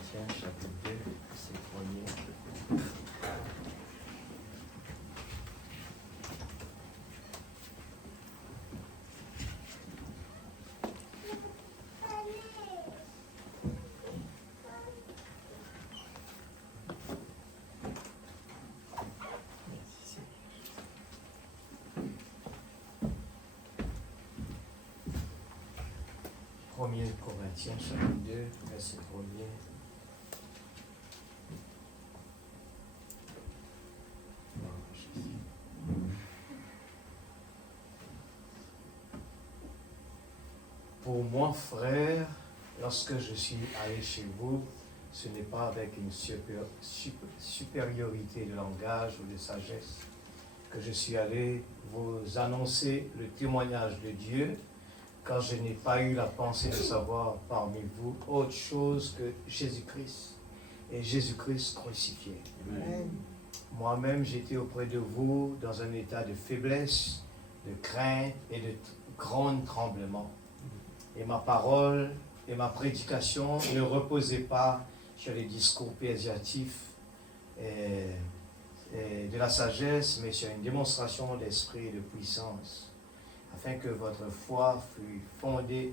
Corinthiens, chapitre 2, verset 1er. Premier Corinthiens, chapitre 2, verset 1er. Pour moi, frère, lorsque je suis allé chez vous, ce n'est pas avec une supériorité de langage ou de sagesse que je suis allé vous annoncer le témoignage de Dieu, car je n'ai pas eu la pensée de savoir parmi vous autre chose que Jésus-Christ et Jésus-Christ crucifié. Amen. Moi-même, j'étais auprès de vous dans un état de faiblesse, de crainte et de grand tremblement. Et ma parole et ma prédication ne reposaient pas sur les discours persuasifs et de la sagesse, mais sur une démonstration d'esprit et de puissance, afin que votre foi fût fondée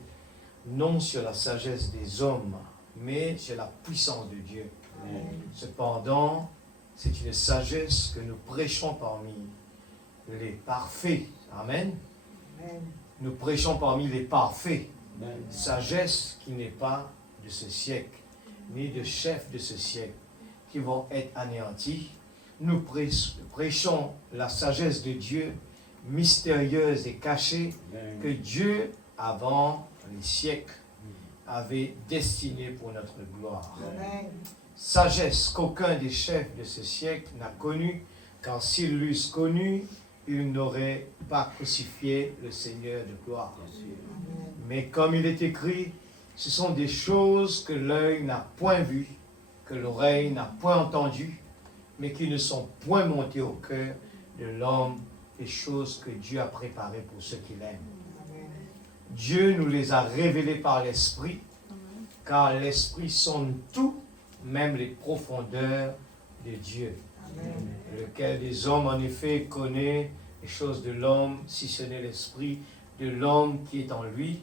non sur la sagesse des hommes, mais sur la puissance de Dieu. Amen. Cependant, c'est une sagesse que nous prêchons parmi les parfaits. Amen. Amen. Nous prêchons parmi les parfaits. Amen. Sagesse qui n'est pas de ce siècle, ni de chefs de ce siècle, qui vont être anéantis. Nous prêchons la sagesse de Dieu, mystérieuse et cachée, Amen. Que Dieu, avant les siècles, avait destinée pour notre gloire. Amen. Sagesse qu'aucun des chefs de ce siècle n'a connue, car s'ils l'eussent connue, ils n'auraient pas crucifié le Seigneur de gloire. Amen. Mais comme il est écrit, ce sont des choses que l'œil n'a point vues, que l'oreille n'a point entendues, mais qui ne sont point montées au cœur de l'homme, des choses que Dieu a préparées pour ceux qui l'aiment. Dieu nous les a révélées par l'Esprit, car l'Esprit sonde tout, même les profondeurs de Dieu. Amen. Lequel des hommes, en effet, connaît les choses de l'homme, si ce n'est l'Esprit de l'homme qui est en lui.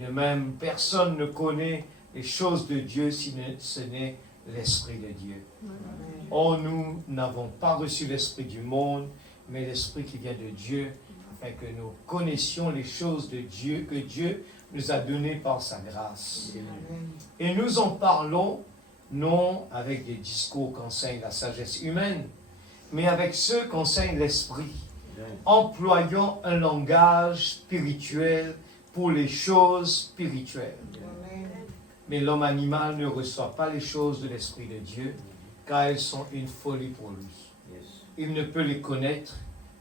De même, personne ne connaît les choses de Dieu, si ce n'est l'Esprit de Dieu. Amen. Or, nous n'avons pas reçu l'Esprit du monde, mais l'Esprit qui vient de Dieu, afin que nous connaissions les choses de Dieu, que Dieu nous a données par sa grâce. Amen. Et nous en parlons, non avec des discours qu'enseigne la sagesse humaine, mais avec ceux qu'enseigne l'Esprit, employant un langage spirituel pour les choses spirituelles. Amen. Mais l'homme animal ne reçoit pas les choses de l'Esprit de Dieu, car elles sont une folie pour lui. Il ne peut les connaître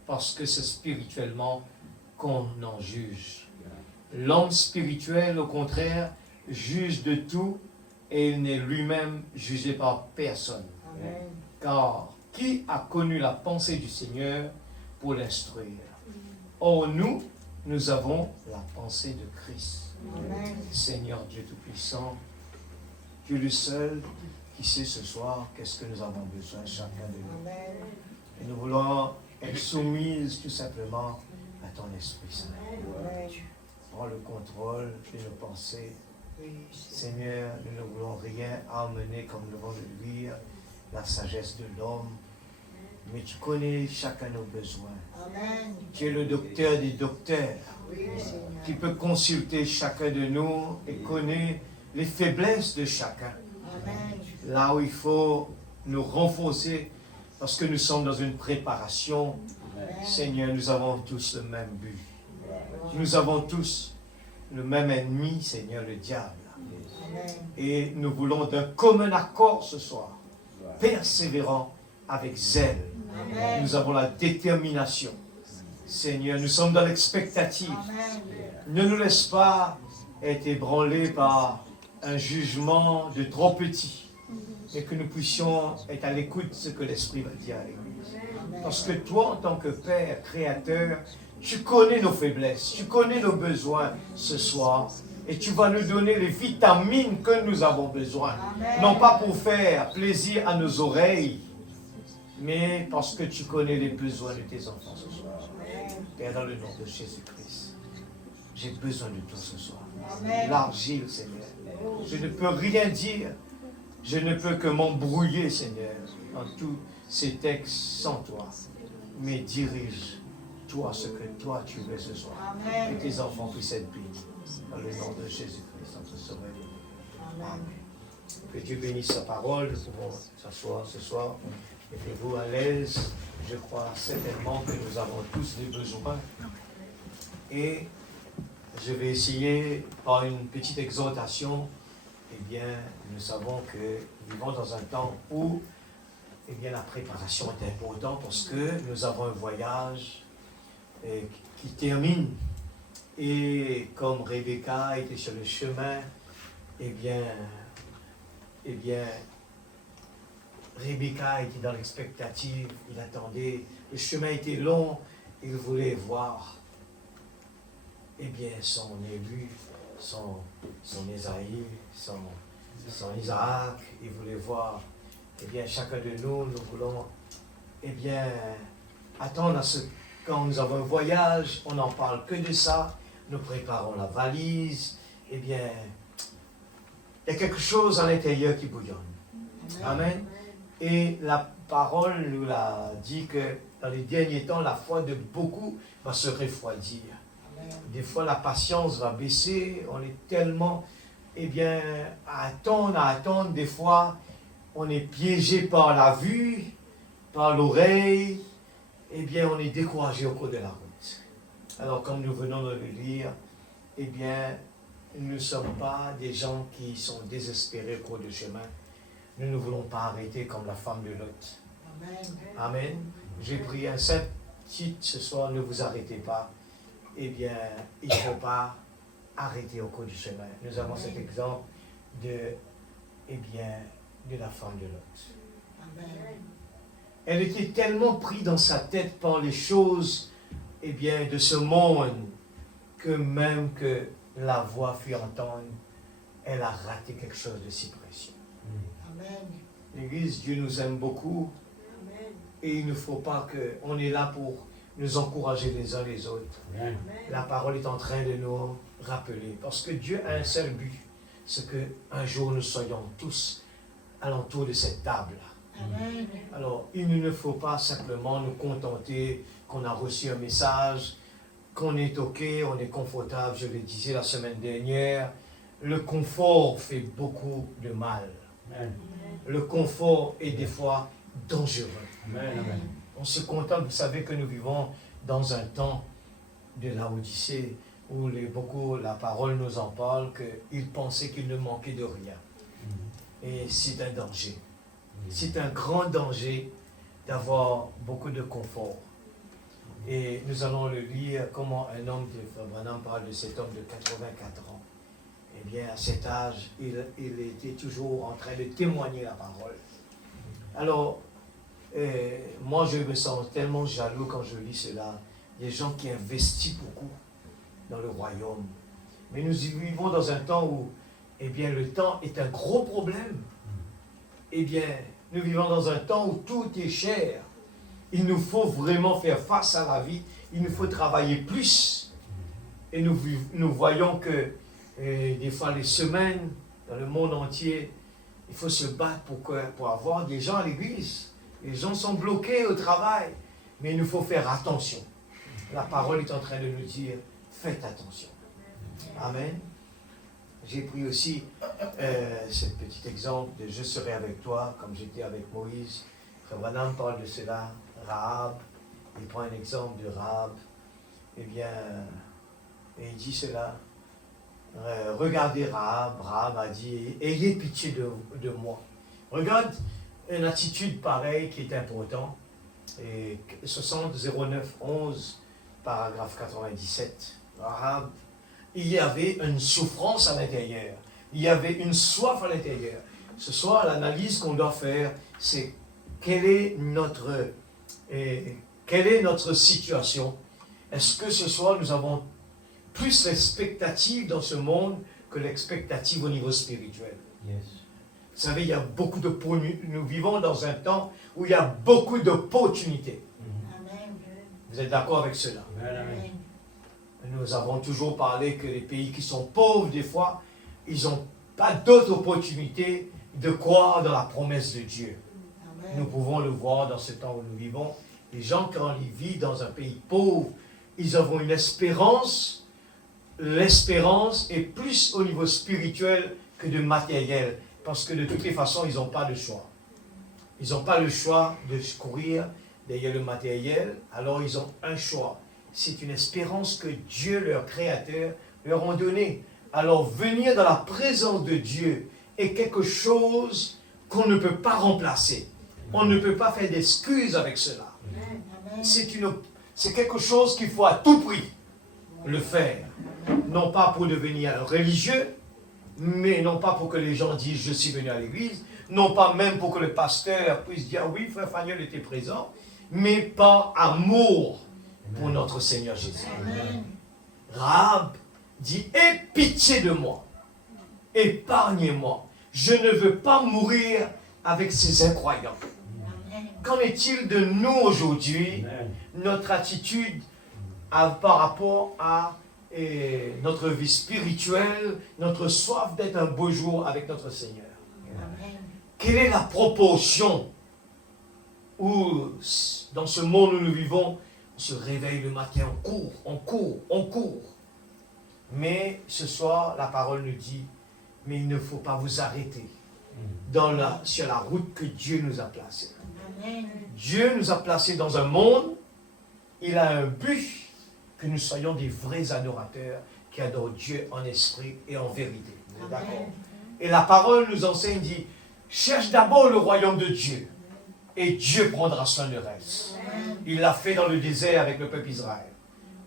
parce que c'est spirituellement qu'on en juge. L'homme spirituel, au contraire, juge de tout et il n'est lui-même jugé par personne. Amen. Car qui a connu la pensée du Seigneur pour l'instruire? Or, nous avons la pensée de Christ. Amen. Seigneur Dieu Tout-Puissant, tu es le seul qui sait ce soir qu'est-ce que nous avons besoin, chacun de nous. Amen. Et nous voulons être soumises tout simplement à ton Esprit Saint. Prends le contrôle de nos pensées. Seigneur, nous ne voulons rien amener, comme nous venons de lire, la sagesse de l'homme, mais tu connais chacun nos besoins. Amen. Tu es le docteur des docteurs, qui peut consulter chacun de nous et connaît les faiblesses de chacun. Amen. Là où il faut nous renforcer, parce que nous sommes dans une préparation. Amen. Seigneur, nous avons tous le même but. Nous avons tous le même ennemi, Seigneur, le diable. Amen. Et nous voulons d'un commun accord ce soir, persévérant avec zèle. Amen. Nous avons la détermination. Seigneur, nous sommes dans l'expectative. Amen. Ne nous laisse pas être ébranlés par un jugement de trop petit, et que nous puissions être à l'écoute de ce que l'Esprit va dire à l'Église. Parce que toi, en tant que Père, Créateur, tu connais nos faiblesses, tu connais nos besoins ce soir, Et tu vas nous donner les vitamines que nous avons besoin. Amen. Non pas pour faire plaisir à nos oreilles, mais parce que tu connais les besoins de tes enfants ce soir. Père, dans le nom de Jésus-Christ, j'ai besoin de toi ce soir. Élargis, Seigneur. Je ne peux rien dire. Je ne peux que m'embrouiller, Seigneur, dans tous ces textes sans toi. Mais dirige-toi ce que toi tu veux ce soir. Amen. Que tes enfants puissent être bénis. Dans le nom de Jésus-Christ, notre Sauveur. Amen. Que Dieu bénisse sa parole. Nous pouvons s'asseoir ce soir. Mettez-vous à l'aise. Je crois certainement que nous avons tous des besoins. Et je vais essayer, par une petite exhortation, eh bien, nous savons que nous vivons dans un temps où eh bien, la préparation est importante parce que nous avons un voyage qui termine. Et comme Rebecca était sur le chemin, eh bien, Rebecca était dans l'expectative, il attendait, le chemin était long, il voulait voir, eh bien, son élu, son Isaïe, son Isaac, il voulait voir, eh bien, chacun de nous voulons, eh bien, attendre à ce quand nous avons un voyage, on n'en parle que de ça, nous préparons la valise, eh bien, il y a quelque chose à l'intérieur qui bouillonne. Amen. Et la parole nous a dit que dans les derniers temps, la foi de beaucoup va se refroidir. Des fois, la patience va baisser. On est tellement, eh bien, à attendre. Des fois, on est piégé par la vue, par l'oreille. Eh bien, on est découragé au cours de la route. Alors, comme nous venons de le lire, eh bien, nous ne sommes pas des gens qui sont désespérés au cours du chemin. Nous ne voulons pas arrêter comme la femme de Lot. Amen. Amen. J'ai pris un simple titre ce soir, ne vous arrêtez pas. Eh bien, il ne faut pas arrêter au cours du chemin. Nous avons cet exemple de la femme de Lot. Amen. Elle était tellement prise dans sa tête par les choses eh bien, de ce monde que même que la voix fut entendre, elle a raté quelque chose de si précieux. Amen. L'Église, Dieu nous aime beaucoup. Amen. Et il ne faut pas qu'on est là pour nous encourager les uns les autres. Amen. La parole est en train de nous rappeler. Parce que Dieu a un seul but. C'est qu'un jour nous soyons tous alentour de cette table-là. Amen. Alors, il ne faut pas simplement nous contenter qu'on a reçu un message, qu'on est OK, on est confortable. Je le disais la semaine dernière, le confort fait beaucoup de mal. Amen. Le confort est des fois dangereux. Amen. Amen. On se contente, vous savez que nous vivons dans un temps de Laodicée où la parole nous en parle, qu'ils pensaient qu'il ne manquait de rien. Et c'est un danger. C'est un grand danger d'avoir beaucoup de confort. Et nous allons le lire comment un homme, Frère Branham parle de cet homme de 84 ans. Eh bien, à cet âge, il était toujours en train de témoigner la parole. Alors, moi, je me sens tellement jaloux quand je lis cela. Des gens qui investissent beaucoup dans le royaume. Mais nous vivons dans un temps où, eh bien, le temps est un gros problème. Eh bien, nous vivons dans un temps où tout est cher. Il nous faut vraiment faire face à la vie. Il nous faut travailler plus. Et nous voyons que des fois les semaines, dans le monde entier, il faut se battre pour avoir des gens à l'église. Les gens sont bloqués au travail. Mais il nous faut faire attention. La parole est en train de nous dire, faites attention. Amen. J'ai pris aussi ce petit exemple de « Je serai avec toi » comme j'étais avec Moïse. Frère Branham parle de cela. Rahab, il prend un exemple de Rahab. Eh bien, et il dit cela. Regardez Rahab. Rahab a dit « Ayez pitié de moi ». Regarde une attitude pareille qui est importante. Et 60 09 11, paragraphe 97. Rahab, il y avait une souffrance à l'intérieur. Il y avait une soif à l'intérieur. Ce soir, l'analyse qu'on doit faire, c'est quelle est notre situation. Est-ce que ce soir, nous avons plus l'expectative dans ce monde que l'expectative au niveau spirituel. Yes. Vous savez, il y a beaucoup de... Nous vivons dans un temps où il y a beaucoup d'opportunités. Vous êtes d'accord avec cela? Amen. Nous avons toujours parlé que les pays qui sont pauvres, des fois, ils n'ont pas d'autres opportunités de croire dans la promesse de Dieu. Amen. Nous pouvons le voir dans ce temps où nous vivons. Les gens, quand ils vivent dans un pays pauvre, ils ont une espérance. L'espérance est plus au niveau spirituel que de matériel. Parce que de toutes les façons, ils n'ont pas de choix. Ils n'ont pas le choix de courir derrière le matériel. Alors, ils ont un choix. C'est une espérance que Dieu, leur Créateur, leur a donnée. Alors, venir dans la présence de Dieu est quelque chose qu'on ne peut pas remplacer. On ne peut pas faire d'excuses avec cela. Amen. C'est quelque chose qu'il faut à tout prix le faire. Non pas pour devenir religieux, mais non pas pour que les gens disent « je suis venu à l'église », non pas même pour que le pasteur puisse dire « oui, frère Faniel était présent », mais par amour pour notre Seigneur Jésus. Amen. Rahab dit « aie pitié de moi, épargnez-moi, je ne veux pas mourir avec ces incroyants ». Amen. Qu'en est-il de nous aujourd'hui, notre attitude par rapport à notre vie spirituelle, notre soif d'être un beau jour avec notre Seigneur? Amen. Quelle est la proportion où, dans ce monde où nous vivons, on se réveille le matin, on court. Mais ce soir, la parole nous dit, mais il ne faut pas vous arrêter sur la route que Dieu nous a placée. Amen. Dieu nous a placés dans un monde, il a un but, que nous soyons des vrais adorateurs qui adorent Dieu en esprit et en vérité. Vous êtes d'accord? Et la parole nous enseigne, dit, cherche d'abord le royaume de Dieu et Dieu prendra soin du reste. Il l'a fait dans le désert avec le peuple Israël.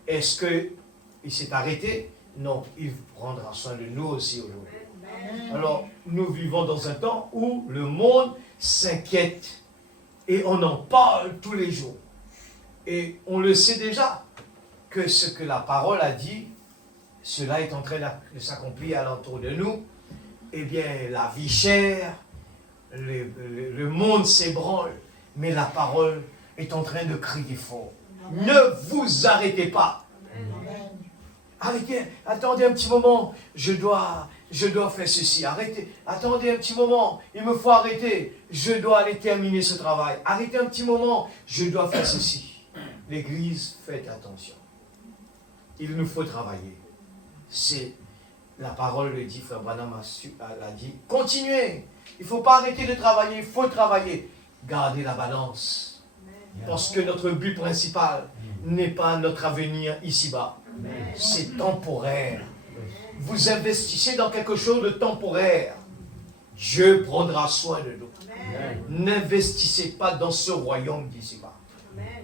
Est-ce qu'il s'est arrêté? Non, il prendra soin de nous aussi aujourd'hui. Alors, nous vivons dans un temps où le monde s'inquiète et on en parle tous les jours. Et on le sait déjà, que ce que la parole a dit, cela est en train de s'accomplir alentour de nous. Eh bien, la vie chère, le monde s'ébranle, mais la parole est en train de crier fort. Amen. Ne vous arrêtez pas. Amen. Arrêtez, attendez un petit moment, je dois faire ceci. Arrêtez, attendez un petit moment, il me faut arrêter, je dois aller terminer ce travail. Arrêtez un petit moment, je dois faire ceci. L'Église, faites attention. Il nous faut travailler. C'est la parole le dit, frère Branham l'a dit. Continuez. Il ne faut pas arrêter de travailler, il faut travailler. Gardez la balance. Parce que notre but principal n'est pas notre avenir ici-bas. C'est temporaire. Vous investissez dans quelque chose de temporaire. Dieu prendra soin de nous. N'investissez pas dans ce royaume d'ici-bas.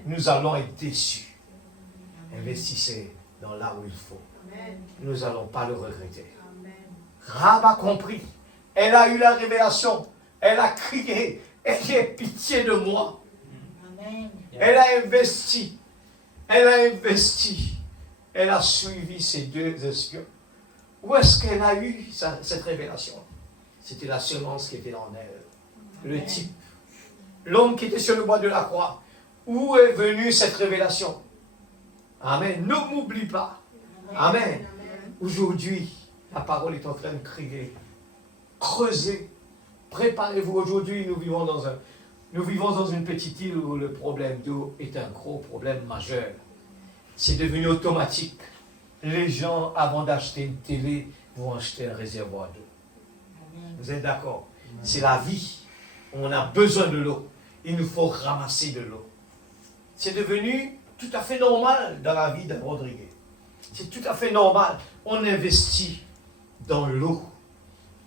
Nous allons être déçus. Investissez dans là où il faut. Nous n'allons pas le regretter. Rahab a compris. Elle a eu la révélation. Elle a crié. Ayez pitié de moi. Amen. Elle a investi. Elle a investi. Elle a suivi ces deux espions. Où est-ce qu'elle a eu cette révélation? C'était la semence qui était en elle. Le type. L'homme qui était sur le bois de la croix. Où est venue cette révélation? Amen. Ne m'oublie pas. Amen. Aujourd'hui, la parole est en train de crier. Creusez. Préparez-vous. Aujourd'hui, nous vivons dans une petite île où le problème d'eau est un gros problème majeur. C'est devenu automatique. Les gens, avant d'acheter une télé, vont acheter un réservoir d'eau. Vous êtes d'accord? C'est la vie. On a besoin de l'eau. Il nous faut ramasser de l'eau. C'est devenu tout à fait normal dans la vie de Rodrigue. C'est tout à fait normal. On investit dans l'eau.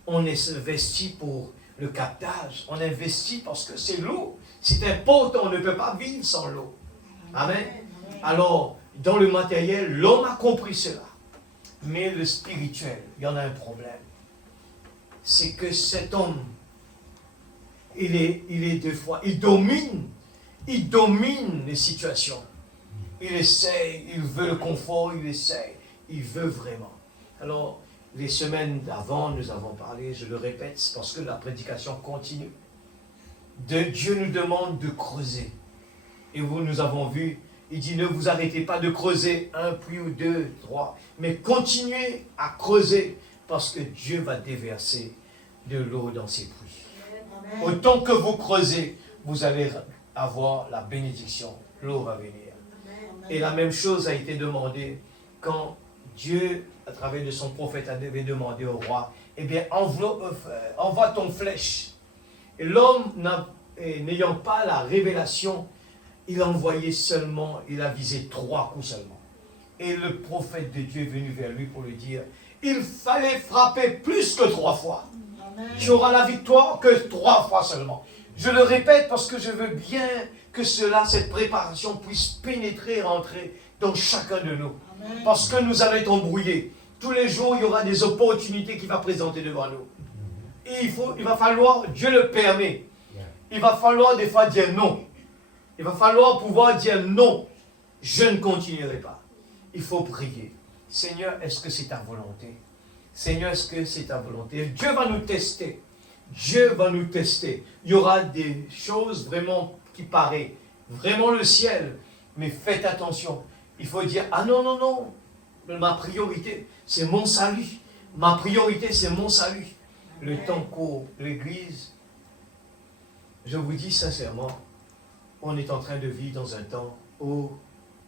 On investit pour le captage. On investit parce que c'est l'eau. C'est important. On ne peut pas vivre sans l'eau. Amen. Alors, dans le matériel, l'homme a compris cela. Mais le spirituel, il y en a un problème. C'est que cet homme, il est deux fois, il domine les situations. Il essaye, il veut le confort, il essaye, il veut vraiment. Alors, les semaines d'avant, nous avons parlé, je le répète, c'est parce que la prédication continue. Dieu nous demande de creuser. Et nous avons vu, il dit, ne vous arrêtez pas de creuser, 1 puits ou 2, 3, mais continuez à creuser, parce que Dieu va déverser de l'eau dans ses puits. Amen. Autant que vous creusez, vous allez avoir la bénédiction, l'eau va venir. Et la même chose a été demandée quand Dieu, à travers de son prophète, avait demandé au roi, eh bien, envoie ton flèche. Et l'homme, n'ayant pas la révélation, il a envoyé seulement, il a visé 3 coups seulement. Et le prophète de Dieu est venu vers lui pour lui dire, il fallait frapper plus que 3 fois. Amen. Tu auras la victoire que 3 fois seulement. Je le répète parce que je veux bien que cette préparation puisse pénétrer, rentrer dans chacun de nous. Amen. Parce que nous allons être embrouillés. Tous les jours, il y aura des opportunités qui vont présenter devant nous. Et il va falloir, Dieu le permet, il va falloir des fois dire non. Il va falloir pouvoir dire non, je ne continuerai pas. Il faut prier. Seigneur, est-ce que c'est ta volonté? Seigneur, est-ce que c'est ta volonté? Dieu va nous tester. Dieu va nous tester. Il y aura des choses vraiment qui paraissent vraiment le ciel. Mais faites attention. Il faut dire, ah non, non, non. Ma priorité, c'est mon salut. Ma priorité, c'est mon salut. Le temps court, l'Église, je vous dis sincèrement, on est en train de vivre dans un temps où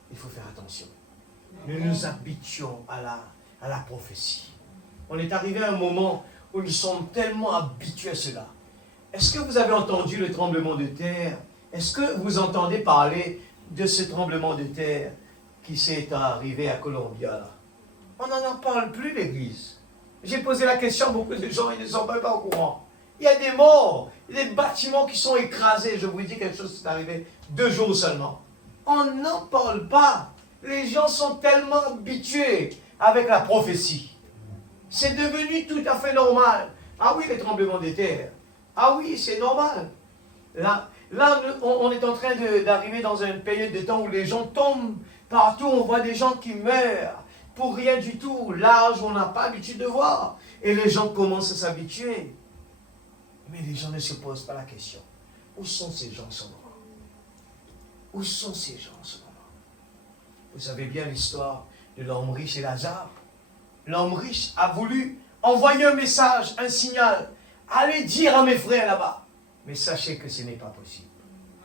il faut faire attention. Nous nous habituons à la prophétie. On est arrivé à un moment où nous sommes tellement habitués à cela. Est-ce que vous avez entendu le tremblement de terre? Est-ce que vous entendez parler de ce tremblement de terre qui s'est arrivé à Colombia là? On n'en parle plus, l'Église. J'ai posé la question à beaucoup de gens, ils ne sont même pas au courant. Il y a des morts, il y a des bâtiments qui sont écrasés. Je vous dis quelque chose qui est arrivé 2 jours seulement. On n'en parle pas. Les gens sont tellement habitués avec la prophétie. C'est devenu tout à fait normal. Ah oui, les tremblements de terre. Ah oui, c'est normal. Là on est en train d'arriver dans une période de temps où les gens tombent partout. On voit des gens qui meurent pour rien du tout. L'âge, on n'a pas l'habitude de voir. Et les gens commencent à s'habituer. Mais les gens ne se posent pas la question. Où sont ces gens en ce moment? Où sont ces gens en ce moment? Vous savez bien l'histoire de l'homme riche et Lazare. L'homme riche a voulu envoyer un message, un signal. Allez dire à mes frères là-bas. Mais sachez que ce n'est pas possible.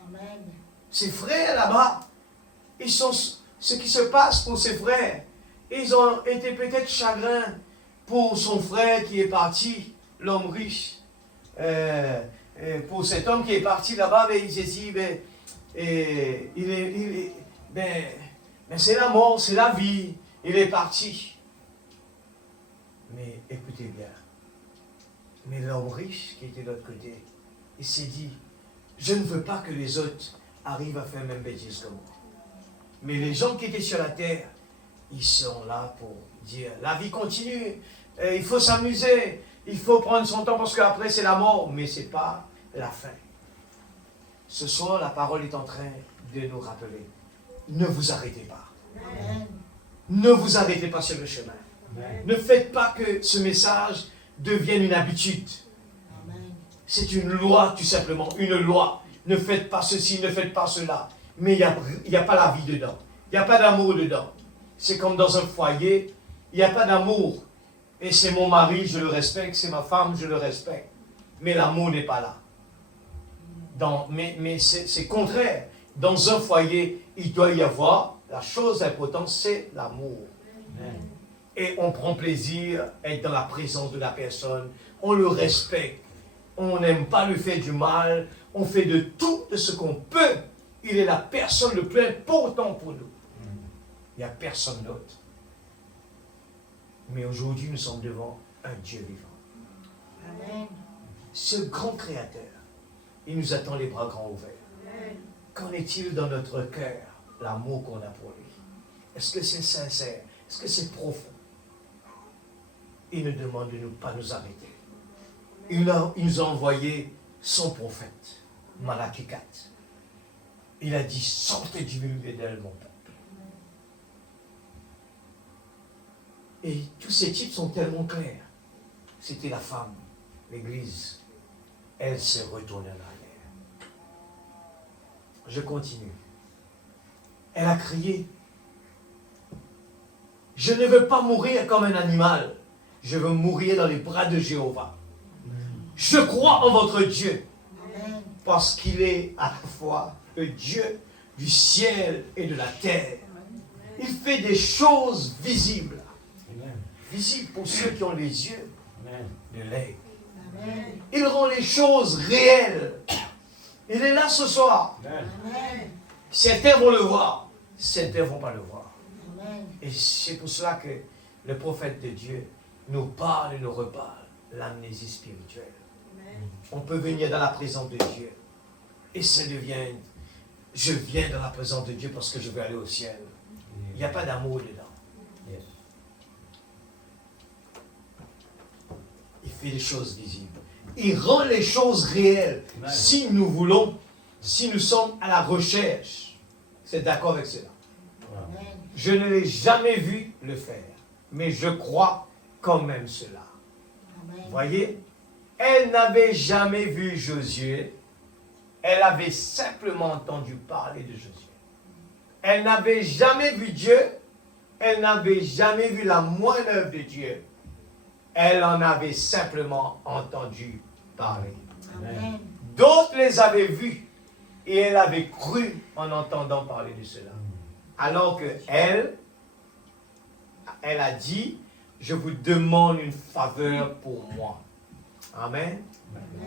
Amen. Ses frères là-bas, ce qui se passe pour ses frères, ils ont été peut-être chagrins pour son frère qui est parti, l'homme riche. Pour cet homme qui est parti là-bas, ben, il s'est dit, c'est la mort, c'est la vie, il est parti. Mais écoutez bien, mais l'homme riche qui était de l'autre côté, il s'est dit, je ne veux pas que les autres arrivent à faire la même bêtise que moi. Mais les gens qui étaient sur la terre, ils sont là pour dire, la vie continue, il faut s'amuser, il faut prendre son temps parce qu'après c'est la mort, mais ce n'est pas la fin. Ce soir, la parole est en train de nous rappeler, ne vous arrêtez pas. Amen. Ne vous arrêtez pas sur le chemin. Amen. Ne faites pas que ce message devienne une habitude. Amen. C'est une loi, tout simplement, une loi. Ne faites pas ceci, ne faites pas cela. Mais il n'y a pas la vie dedans. Il n'y a pas d'amour dedans. C'est comme dans un foyer, il n'y a pas d'amour. Et c'est mon mari, je le respecte, c'est ma femme, je le respecte. Mais l'amour n'est pas là. Mais c'est contraire. Dans un foyer, il doit y avoir, la chose importante, c'est l'amour. Amen. Et on prend plaisir à être dans la présence de la personne. On le respecte. On n'aime pas lui faire du mal. On fait de tout de ce qu'on peut. Il est la personne le plus important pour nous. Il n'y a personne d'autre. Mais aujourd'hui, nous sommes devant un Dieu vivant. Amen. Ce grand Créateur, il nous attend les bras grands ouverts. Amen. Qu'en est-il dans notre cœur, l'amour qu'on a pour lui? Est-ce que c'est sincère? Est-ce que c'est profond? Il nous demande de ne pas nous arrêter. Il nous a envoyé son prophète, Malachie 4. Il a dit, sortez du milieu d'elle, mon peuple. Et tous ces types sont tellement clairs. C'était la femme, l'église. Elle s'est retournée en arrière. Je continue. Elle a crié. Je ne veux pas mourir comme un animal. Je veux mourir dans les bras de Jéhovah. Je crois en votre Dieu. Amen. Parce qu'il est à la fois le Dieu du ciel et de la terre. Il fait des choses visibles. Visibles pour ceux qui ont les yeux de l'aigle. Amen. Il rend les choses réelles. Il est là ce soir. Amen. Certains vont le voir, certains ne vont pas le voir. Amen. Et c'est pour cela que le prophète de Dieu nous parle et nous reparle l'amnésie spirituelle. On peut venir dans la présence de Dieu et ça devient, je viens dans la présence de Dieu parce que je veux aller au ciel. Il n'y a pas d'amour dedans. Il fait des choses visibles. Il rend les choses réelles. Si nous voulons, si nous sommes à la recherche, c'est d'accord avec cela. Amen. Je ne l'ai jamais vu le faire, mais je crois quand même cela. Amen. Voyez, elle n'avait jamais vu Josué, elle avait simplement entendu parler de Josué. Elle n'avait jamais vu Dieu, elle n'avait jamais vu la moindre œuvre de Dieu. Elle en avait simplement entendu parler. Amen. D'autres les avaient vus et elle avait cru en entendant parler de cela. Alors que elle a dit, je vous demande une faveur pour moi. Amen.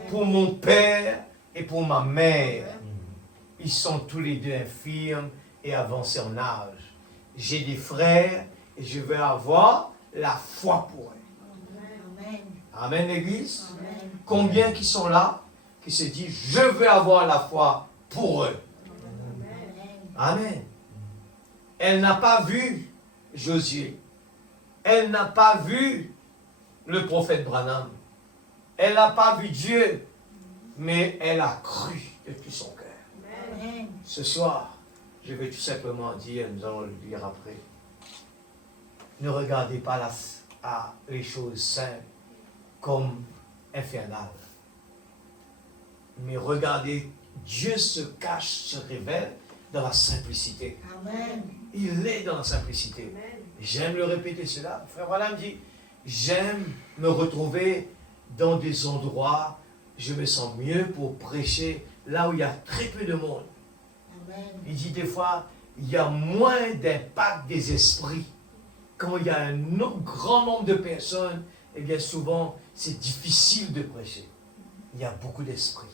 Pour mon père et pour ma mère. Ils sont tous les deux infirmes et avancés en âge. J'ai des frères et je veux avoir la foi pour eux. Amen. Amen, l'église. Amen. Combien qui sont là, qui se disent, je veux avoir la foi pour eux. Amen. Elle n'a pas vu Josué. Elle n'a pas vu le prophète Branham. Elle n'a pas vu Dieu. Mais elle a cru de tout son cœur. Amen. Ce soir, je vais tout simplement dire, nous allons le dire après, ne regardez pas les choses simples comme infernales. Mais regardez, Dieu se cache, se révèle dans la simplicité. Amen. Il est dans la simplicité. J'aime le répéter cela. Frère Branham dit, j'aime me retrouver dans des endroits, je me sens mieux pour prêcher là où il y a très peu de monde. Amen. Il dit des fois, il y a moins d'impact des esprits. Quand il y a un grand nombre de personnes, eh bien souvent, c'est difficile de prêcher. Il y a beaucoup d'esprits.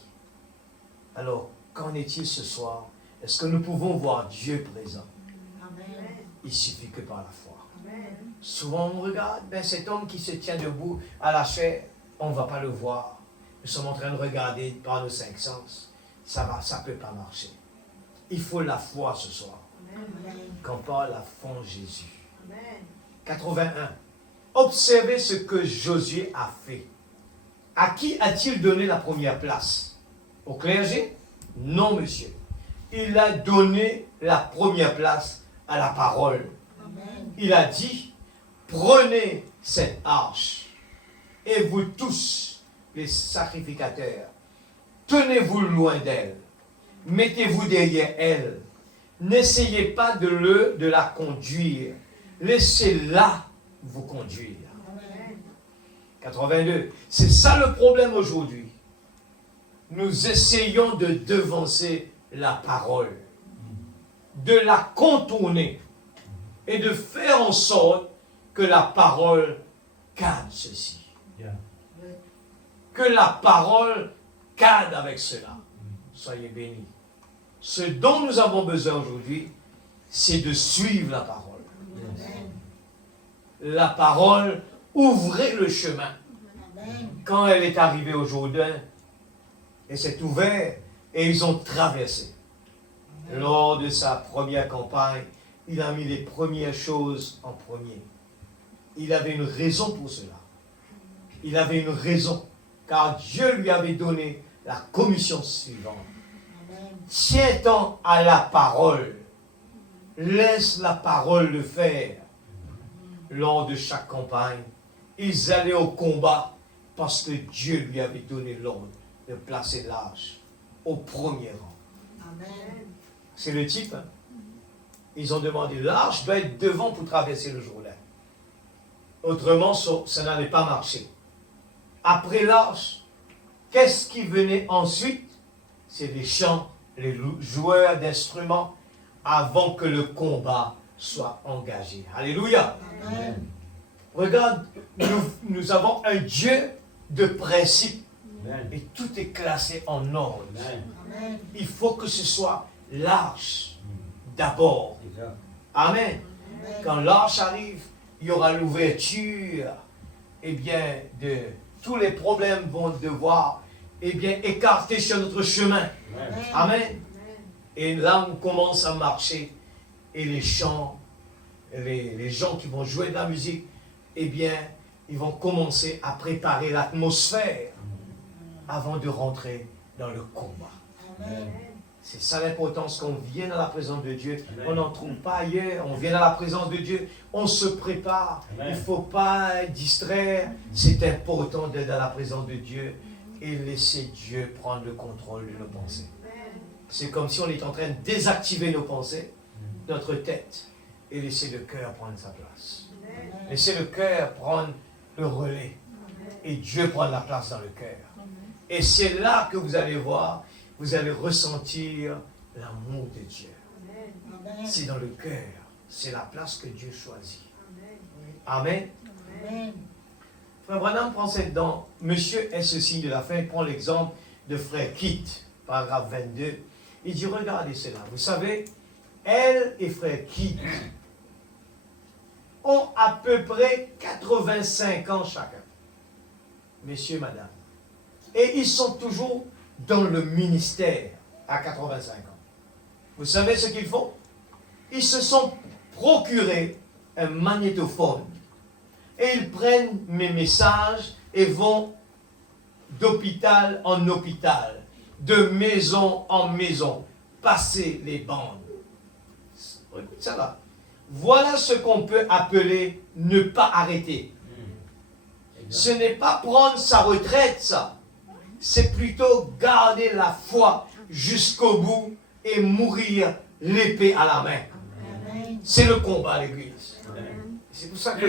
Alors, qu'en est-il ce soir? Est-ce que nous pouvons voir Dieu présent? Amen. Il suffit que par la foi. Amen. Souvent, on regarde, ben, cet homme qui se tient debout à la chair, on ne va pas le voir. Nous sommes en train de regarder par nos 5 sens. Ça ne peut pas marcher. Il faut la foi ce soir. Amen. Quand parle la foi en Jésus. Amen. 81. Observez ce que Josué a fait. À qui a-t-il donné la première place? Au clergé? Non, monsieur. Il a donné la première place à la parole. Amen. Il a dit, prenez cette arche, et vous tous, les sacrificateurs, tenez-vous loin d'elle, mettez-vous derrière elle, n'essayez pas de la conduire, laissez-la vous conduire. Amen. 82. C'est ça le problème aujourd'hui. Nous essayons de devancer la parole, de la contourner et de faire en sorte que la parole cadre ceci. Que la parole cadre avec cela. Soyez bénis. Ce dont nous avons besoin aujourd'hui, c'est de suivre la parole. Amen. La parole ouvrait le chemin. Amen. Quand elle est arrivée au Jourdain, elle s'est ouverte et ils ont traversé. Lors de sa première campagne, il a mis les premières choses en premier. Il avait une raison pour cela. Il avait une raison, car Dieu lui avait donné la commission suivante. Amen. Tiens-t'en à la parole. Laisse la parole le faire. lors de chaque campagne. Ils allaient au combat parce que Dieu lui avait donné l'ordre de placer l'arche au premier rang. Amen. C'est le type. Hein? Ils ont demandé, l'arche doit être devant pour traverser le Jourdain. Autrement, ça n'allait pas marcher. Après l'arche, qu'est-ce qui venait ensuite? C'est les chants, les joueurs d'instruments, avant que le combat soit engagé. Alléluia. Amen. Regarde, nous avons un Dieu de principe. Amen. Et tout est classé en ordre. Amen. Amen. Il faut que ce soit l'arche d'abord. C'est ça. Amen. Amen. Quand l'arche arrive, il y aura l'ouverture. Eh bien, tous les problèmes vont devoir écarter sur notre chemin. Amen. Amen. Et là, on commence à marcher. Et les chants, les gens qui vont jouer de la musique, eh bien, ils vont commencer à préparer l'atmosphère avant de rentrer dans le combat. Amen. C'est ça l'importance qu'on vienne à la présence de Dieu. Amen. On n'en trouve pas ailleurs. On vient à la présence de Dieu. On se prépare. Amen. Il ne faut pas être distraire. C'est important d'être dans la présence de Dieu et laisser Dieu prendre le contrôle de nos pensées. C'est comme si on était en train de désactiver nos pensées, notre tête, et laisser le cœur prendre sa place. Laisser le cœur prendre le relais. Et Dieu prendre la place dans le cœur. Et c'est là que vous allez voir, vous allez ressentir l'amour de Dieu. Amen. C'est dans le cœur. C'est la place que Dieu choisit. Amen. Amen. Frère Branham prend cette dent. Monsieur est ce signe de la fin. Il prend l'exemple de frère Kit, paragraphe 22. Il dit, regardez cela. Vous savez, elle et frère Kit ont à peu près 85 ans chacun. Messieurs, madame. Et ils sont toujours dans le ministère à 85 ans. Vous savez ce qu'ils font? Ils se sont procurés un magnétophone. Et ils prennent mes messages et vont d'hôpital en hôpital, de maison en maison, passer les bandes. Ça va. Voilà ce qu'on peut appeler ne pas arrêter. Ce n'est pas prendre sa retraite, ça. C'est plutôt garder la foi jusqu'au bout et mourir l'épée à la main. Amen. C'est le combat à l'église. Amen. C'est pour ça que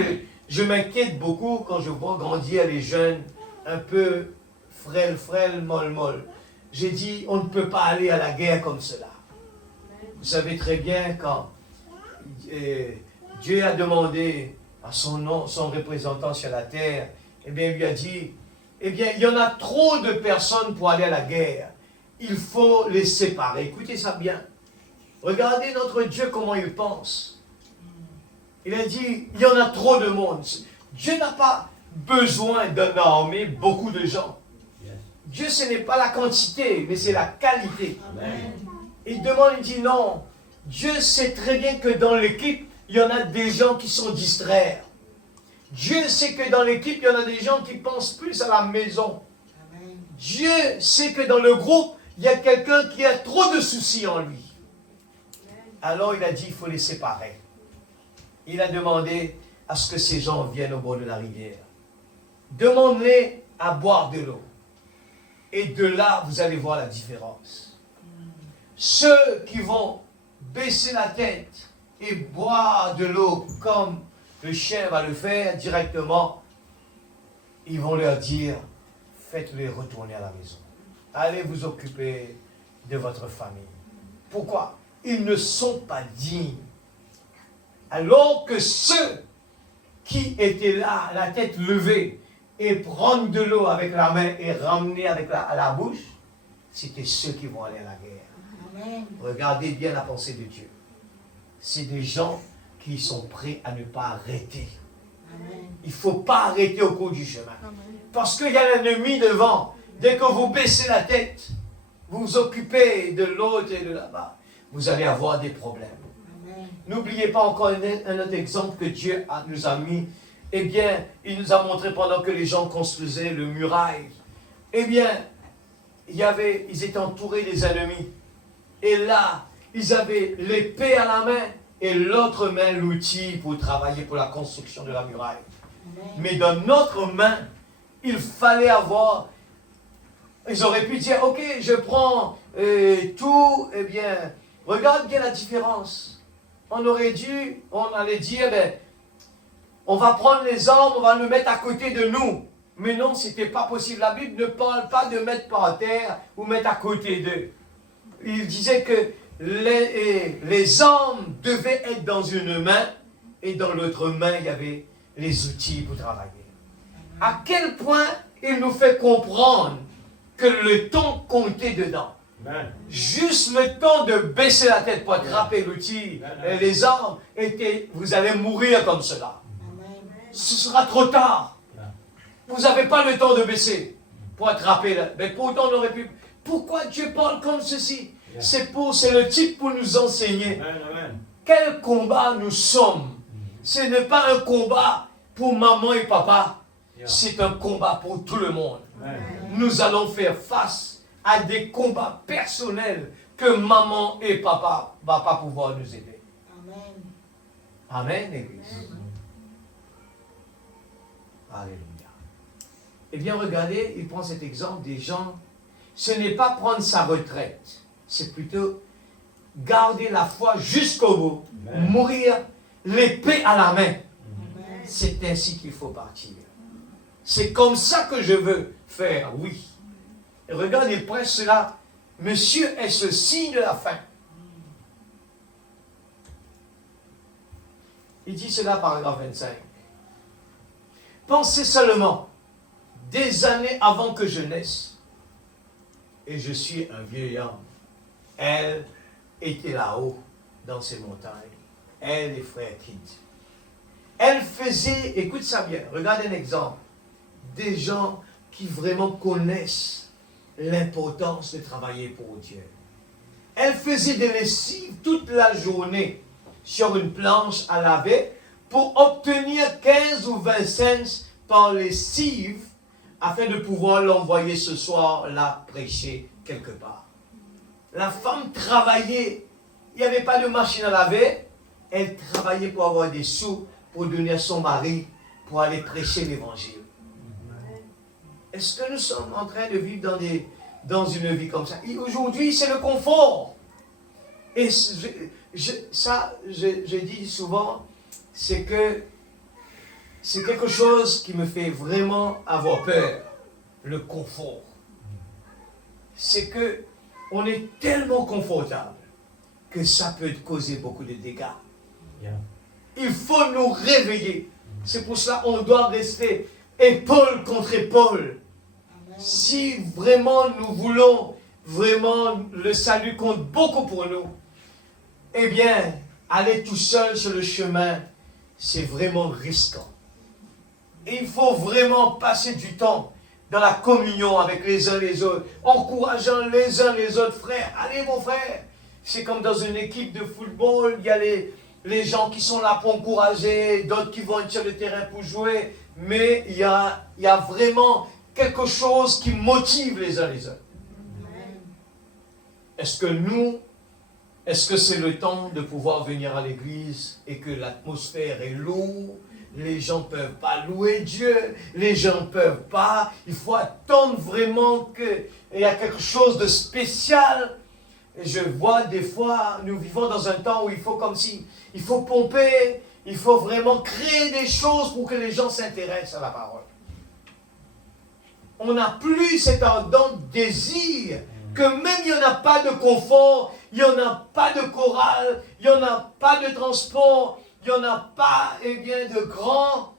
je m'inquiète beaucoup quand je vois grandir les jeunes un peu frêles, molles. J'ai dit, on ne peut pas aller à la guerre comme cela. Vous savez très bien quand Dieu a demandé à son représentant sur la terre, eh bien, il lui a dit, eh bien, il y en a trop de personnes pour aller à la guerre. Il faut les séparer. Écoutez ça bien. Regardez notre Dieu, comment il pense. Il a dit, il y en a trop de monde. Dieu n'a pas besoin d'une armée, beaucoup de gens. Yes. Dieu, ce n'est pas la quantité, mais c'est la qualité. Amen. Il demande, il dit non. Dieu sait très bien que dans l'équipe, il y en a des gens qui sont distraits. Dieu sait que dans l'équipe, il y en a des gens qui pensent plus à la maison. Amen. Dieu sait que dans le groupe, il y a quelqu'un qui a trop de soucis en lui. Alors il a dit, il faut les séparer. Il a demandé à ce que ces gens viennent au bord de la rivière. Demande-les à boire de l'eau. Et de là, vous allez voir la différence. Ceux qui vont baisser la tête et boire de l'eau comme le chien va le faire directement, ils vont leur dire, faites-les retourner à la maison. Allez vous occuper de votre famille. Pourquoi? Ils ne sont pas dignes. Alors que ceux qui étaient là, la tête levée, et prendre de l'eau avec la main et ramener avec à la bouche, c'était ceux qui vont aller à la guerre. Amen. Regardez bien la pensée de Dieu. C'est des gens qui sont prêts à ne pas arrêter. Amen. Il ne faut pas arrêter au cours du chemin. Parce qu'il y a l'ennemi devant. Dès que vous baissez la tête, vous vous occupez de l'autre et de là-bas, vous allez avoir des problèmes. Amen. N'oubliez pas encore un autre exemple que Dieu nous a mis. Eh bien, il nous a montré pendant que les gens construisaient le muraille. Eh bien, ils étaient entourés des ennemis. Et là, ils avaient l'épée à la main et l'autre main l'outil pour travailler pour la construction de la muraille. Amen. Mais dans notre main, il fallait avoir... Ils auraient pu dire, ok, je prends tout, eh bien, regarde bien la différence. On allait dire, ben, on va prendre les armes, on va le mettre à côté de nous. Mais non, ce n'était pas possible. La Bible ne parle pas de mettre par terre ou mettre à côté d'eux. Il disait que les armes devaient être dans une main et dans l'autre main, il y avait les outils pour travailler. À quel point il nous fait comprendre que le temps comptait dedans. Amen. Juste le temps de baisser la tête pour attraper l'outil, les armes, vous allez mourir comme cela. Amen. Ce sera trop tard. Vous n'avez pas le temps de baisser pour attraper. Mais pourtant, on aurait pu... Pourquoi Dieu parle comme ceci? C'est le type pour nous enseigner quel combat nous sommes. Ce n'est pas un combat pour maman et papa. C'est un combat pour tout le monde. Nous allons faire face à des combats personnels que maman et papa ne vont pas pouvoir nous aider. Amen. Amen, Église. Alléluia. Eh bien, regardez, il prend cet exemple des gens. Ce n'est pas prendre sa retraite. C'est plutôt garder la foi jusqu'au bout. Amen. Mourir l'épée à la main. Amen. C'est ainsi qu'il faut partir. C'est comme ça que je veux faire, oui. Et regarde, il presse cela. Monsieur est ce signe de la fin. Il dit cela, paragraphe 25. Pensez seulement, des années avant que je naisse, et je suis un vieil homme, elle était là-haut, dans ces montagnes. Elle et frère Kid. Elle faisait, écoute ça bien, regarde un exemple. Des gens qui vraiment connaissent l'importance de travailler pour Dieu. Elle faisait des lessives toute la journée sur une planche à laver pour obtenir 15 ou 20 cents par lessive afin de pouvoir l'envoyer ce soir-là prêcher quelque part. La femme travaillait, il n'y avait pas de machine à laver, elle travaillait pour avoir des sous pour donner à son mari pour aller prêcher l'évangile. Est-ce que nous sommes en train de vivre dans une vie comme ça? Et aujourd'hui, c'est le confort. Et je dis souvent, c'est que c'est quelque chose qui me fait vraiment avoir peur. Le confort. C'est que on est tellement confortable que ça peut causer beaucoup de dégâts. Yeah. Il faut nous réveiller. C'est pour cela qu'on doit rester épaule contre épaule. Amen. Si vraiment nous voulons, vraiment le salut compte beaucoup pour nous, eh bien, aller tout seul sur le chemin, c'est vraiment risquant. Et il faut vraiment passer du temps dans la communion avec les uns les autres, encourageant les uns les autres. Frères, allez mon frère, c'est comme dans une équipe de football, il y a les gens qui sont là pour encourager, d'autres qui vont être sur le terrain pour jouer, mais il y a vraiment quelque chose qui motive les uns les autres. Est-ce que c'est le temps de pouvoir venir à l'église et que l'atmosphère est lourde? Les gens ne peuvent pas louer Dieu, les gens ne peuvent pas. Il faut attendre vraiment qu'il y a quelque chose de spécial. Et je vois des fois, nous vivons dans un temps où il faut comme si, il faut pomper, il faut vraiment créer des choses pour que les gens s'intéressent à la parole. On n'a plus cet ardent désir que même il n'y en a pas de confort, il n'y en a pas de chorale, il n'y en a pas de transport, il n'y en a pas, eh bien, de grand.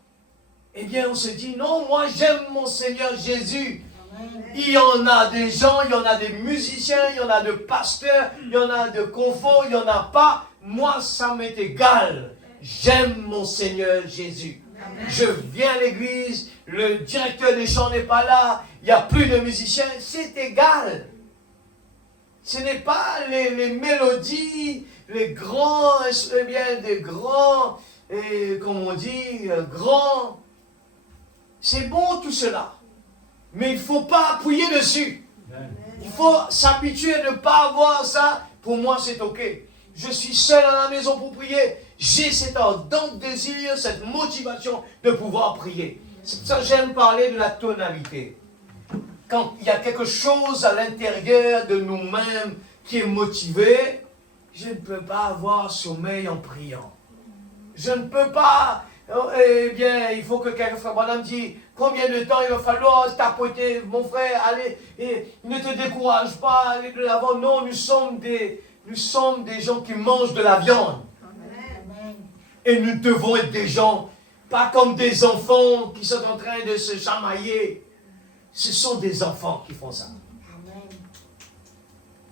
Eh bien, on se dit, non, moi j'aime mon Seigneur Jésus. Amen. Il y en a des gens, il y en a des musiciens, il y en a de pasteurs, il y en a de confort, il n'y en a pas. Moi, ça m'est égal. J'aime mon Seigneur Jésus. Amen. Je viens à l'église, le directeur des chants n'est pas là, il n'y a plus de musiciens, c'est égal. Ce n'est pas les mélodies, les grands, eh bien, des grands, comme on dit, grands. C'est bon tout cela. Mais il ne faut pas appuyer dessus. Il faut s'habituer à ne pas avoir ça. Pour moi, c'est OK. je suis seul à la maison pour prier, j'ai cet ardent désir, cette motivation de pouvoir prier. C'est pour ça que j'aime parler de la tonalité. Quand il y a quelque chose à l'intérieur de nous-mêmes qui est motivé, je ne peux pas avoir sommeil en priant. Je ne peux pas, eh bien, il faut que quelqu'un, frère Branham dit, combien de temps il va falloir tapoter, mon frère, allez, et ne te décourage pas, allez de l'avant. Non, nous sommes des gens qui mangent de la viande. Amen. Et nous devons être des gens, pas comme des enfants qui sont en train de se chamailler. Ce sont des enfants qui font ça. Amen.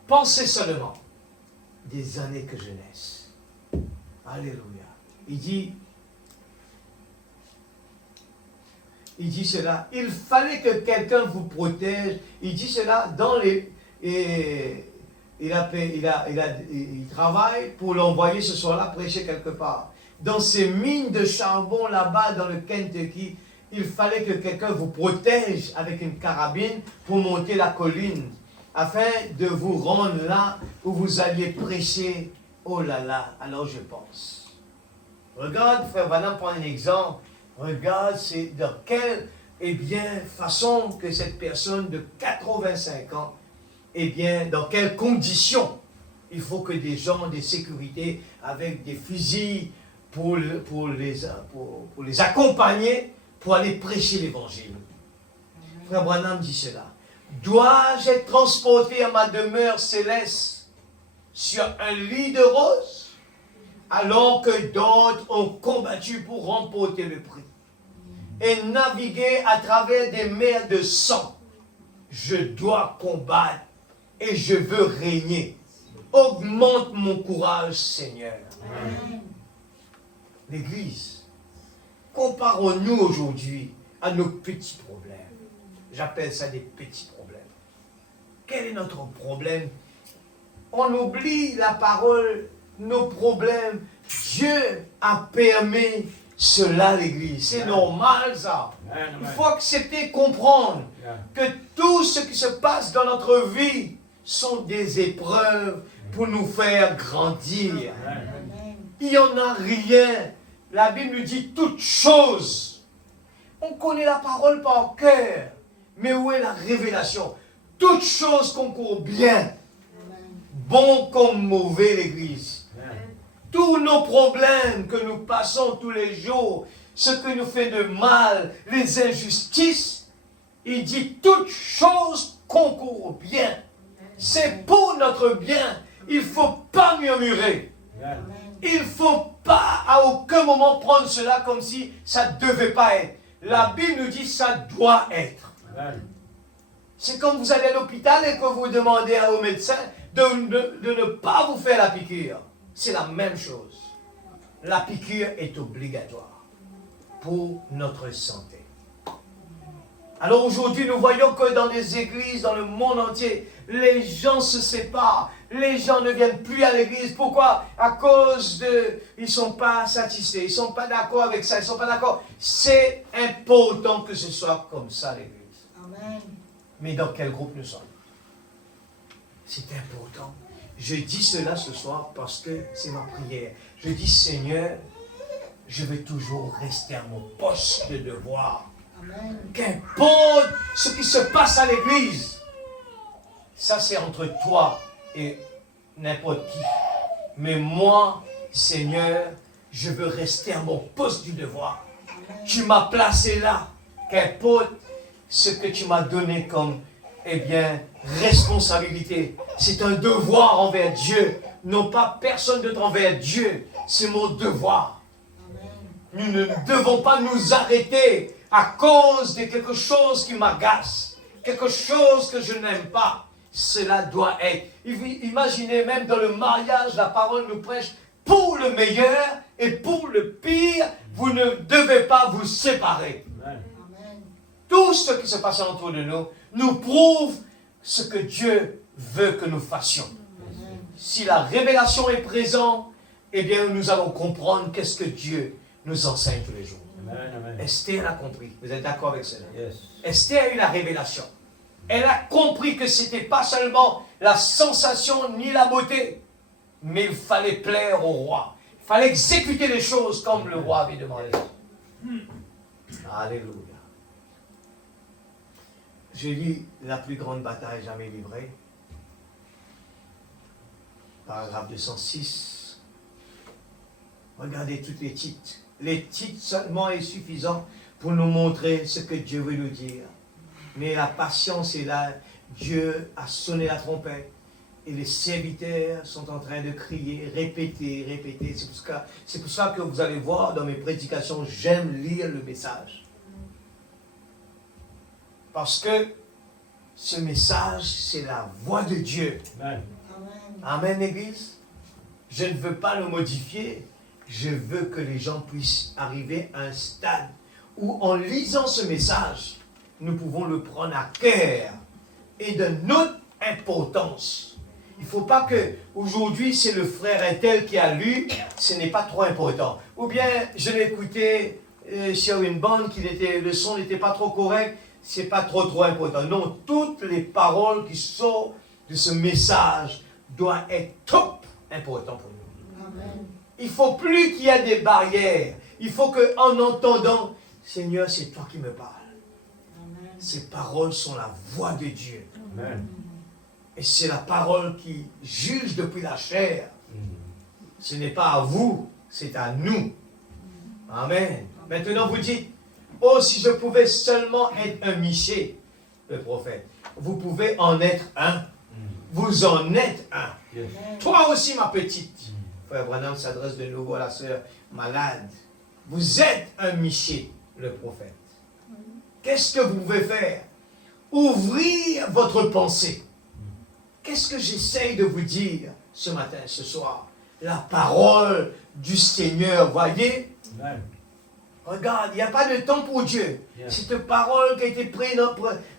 Pensez seulement des années que jeunesse. Alléluia. Il dit cela. Il fallait que quelqu'un vous protège. Il dit cela dans les... Il travaille pour l'envoyer ce soir-là prêcher quelque part. Dans ces mines de charbon là-bas dans le Kentucky, il fallait que quelqu'un vous protège avec une carabine pour monter la colline, afin de vous rendre là où vous alliez prêcher. Oh là là, alors je pense. Regarde, frère Branham prend un exemple. Regarde, c'est dans quelle façon que cette personne de 85 ans, dans quelles conditions il faut que des gens de sécurité avec des fusils pour les accompagner pour aller prêcher l'évangile. Frère Branham dit cela. Dois-je être transporté à ma demeure céleste sur un lit de roses, alors que d'autres ont combattu pour remporter le prix et naviguer à travers des mers de sang? Je dois combattre et je veux régner. Augmente mon courage, Seigneur. Amen. L'Église, comparons-nous aujourd'hui à nos petits problèmes. J'appelle ça des petits problèmes. Quel est notre problème? On oublie la parole, nos problèmes. Dieu a permis cela, l'Église. C'est normal, ça. Il faut accepter, comprendre que tout ce qui se passe dans notre vie sont des épreuves pour nous faire grandir. Amen. Il n'y en a rien. La Bible nous dit toutes choses. On connaît la parole par cœur. Mais où est la révélation? Toutes choses concourent bien. Amen. Bon comme mauvais, l'Église. Tous nos problèmes que nous passons tous les jours, ce que nous fait de mal, les injustices, il dit toutes choses concourent bien. C'est pour notre bien. Il ne faut pas murmurer. Amen. Il ne faut pas à aucun moment prendre cela comme si ça ne devait pas être. La Bible nous dit ça doit être. C'est comme vous allez à l'hôpital et que vous demandez au médecin de ne pas vous faire la piqûre. C'est la même chose. La piqûre est obligatoire pour notre santé. Alors aujourd'hui, nous voyons que dans les églises, dans le monde entier, les gens se séparent. Les gens ne viennent plus à l'église. Pourquoi? À cause de... Ils ne sont pas satisfaits. Ils ne sont pas d'accord avec ça. Ils ne sont pas d'accord. C'est important que ce soit comme ça, l'église. Amen. Mais dans quel groupe nous sommes? C'est important. Je dis cela ce soir parce que c'est ma prière. Je dis, Seigneur, je vais toujours rester à mon poste de devoir. Amen. Qu'importe ce qui se passe à l'église, ça c'est entre toi et n'importe qui. Mais moi, Seigneur, je veux rester à mon poste du devoir. Amen. Tu m'as placé là. Qu'importe ce que tu m'as donné comme, responsabilité. C'est un devoir envers Dieu. Non pas personne d'autre envers Dieu. C'est mon devoir. Amen. Nous ne devons pas nous arrêter à cause de quelque chose qui m'agace, quelque chose que je n'aime pas. Cela doit être. Imaginez même dans le mariage, la parole nous prêche pour le meilleur et pour le pire, vous ne devez pas vous séparer. Amen. Tout ce qui se passe autour de nous nous prouve ce que Dieu veut que nous fassions. Amen. Si la révélation est présente, nous allons comprendre qu'est-ce que Dieu nous enseigne tous les jours. Amen. Esther a compris. Vous êtes d'accord avec cela? Yes. Esther a eu la révélation. Elle a compris que ce n'était pas seulement la sensation ni la beauté, mais il fallait plaire au roi. Il fallait exécuter les choses comme le roi avait demandé. Alléluia. Je lis la plus grande bataille jamais livrée. Paragraphe 206. Regardez tous les titres. Les titres seulement est suffisant pour nous montrer ce que Dieu veut nous dire. Mais la patience est là. Dieu a sonné la trompette. Et les serviteurs sont en train de crier, répéter, répéter. C'est pour ça que vous allez voir dans mes prédications, j'aime lire le message. Parce que ce message, c'est la voix de Dieu. Amen. Amen, Église. Je ne veux pas le modifier. Je veux que les gens puissent arriver à un stade où, en lisant ce message, nous pouvons le prendre à cœur et de notre importance. Il ne faut pas que, aujourd'hui, c'est le frère un tel qui a lu, ce n'est pas trop important. Ou bien, je l'ai écouté sur une bande, le son n'était pas trop correct, c'est pas trop important. Non, toutes les paroles qui sortent de ce message doivent être top important pour nous. Amen. Il ne faut plus qu'il y ait des barrières. Il faut qu'en entendant, Seigneur, c'est toi qui me parles. Amen. Ces paroles sont la voix de Dieu. Amen. Et c'est la parole qui juge depuis la chair. Ce n'est pas à vous, c'est à nous. Amen. Maintenant vous dites, oh, si je pouvais seulement être un Miché, le prophète. Vous pouvez en être un. Vous en êtes un. Yes. Toi aussi, ma petite. Frère Branham s'adresse de nouveau à la sœur malade. Vous êtes un Miché, le prophète. Qu'est-ce que vous pouvez faire? Ouvrir votre pensée. Qu'est-ce que j'essaye de vous dire ce matin, ce soir? La parole du Seigneur, voyez? Amen. Regarde, il n'y a pas de temps pour Dieu. Yeah. Cette parole qui a été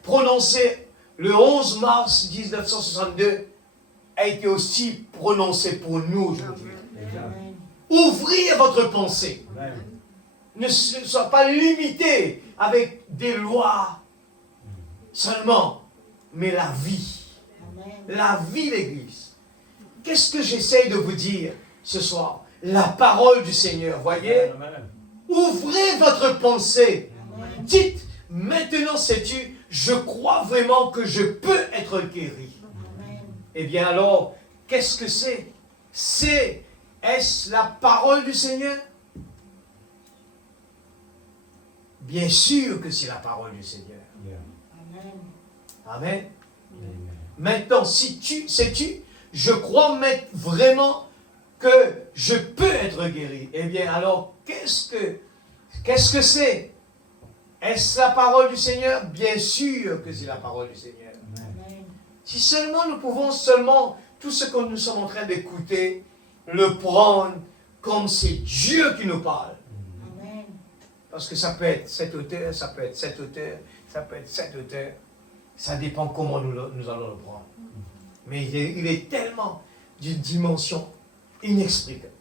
prononcée le 11 mars 1962 a été aussi prononcée pour nous aujourd'hui. Exact. Amen. Ouvrir votre pensée. Amen. Ne sois pas limité avec des lois seulement, mais la vie. Amen. La vie, l'Église. Qu'est-ce que j'essaye de vous dire ce soir? La parole du Seigneur, voyez? Amen. Ouvrez votre pensée. Amen. Dites, maintenant sais-tu, je crois vraiment que je peux être guéri. Amen. Eh bien alors, qu'est-ce que c'est? Est-ce la parole du Seigneur? Bien sûr que c'est la parole du Seigneur. Yeah. Amen. Amen. Amen. Maintenant, sais-tu, je crois vraiment que je peux être guéri. Eh bien alors, qu'est-ce que c'est? Est-ce la parole du Seigneur? Bien sûr que c'est la parole du Seigneur. Amen. Amen. Si seulement nous pouvons tout ce que nous sommes en train d'écouter, le prendre comme c'est Dieu qui nous parle. Amen. Parce que ça peut être cet auteur, ça peut être cet auteur, ça peut être cet auteur. Ça dépend comment nous allons le prendre. Mais il est tellement d'une dimension inexplicable.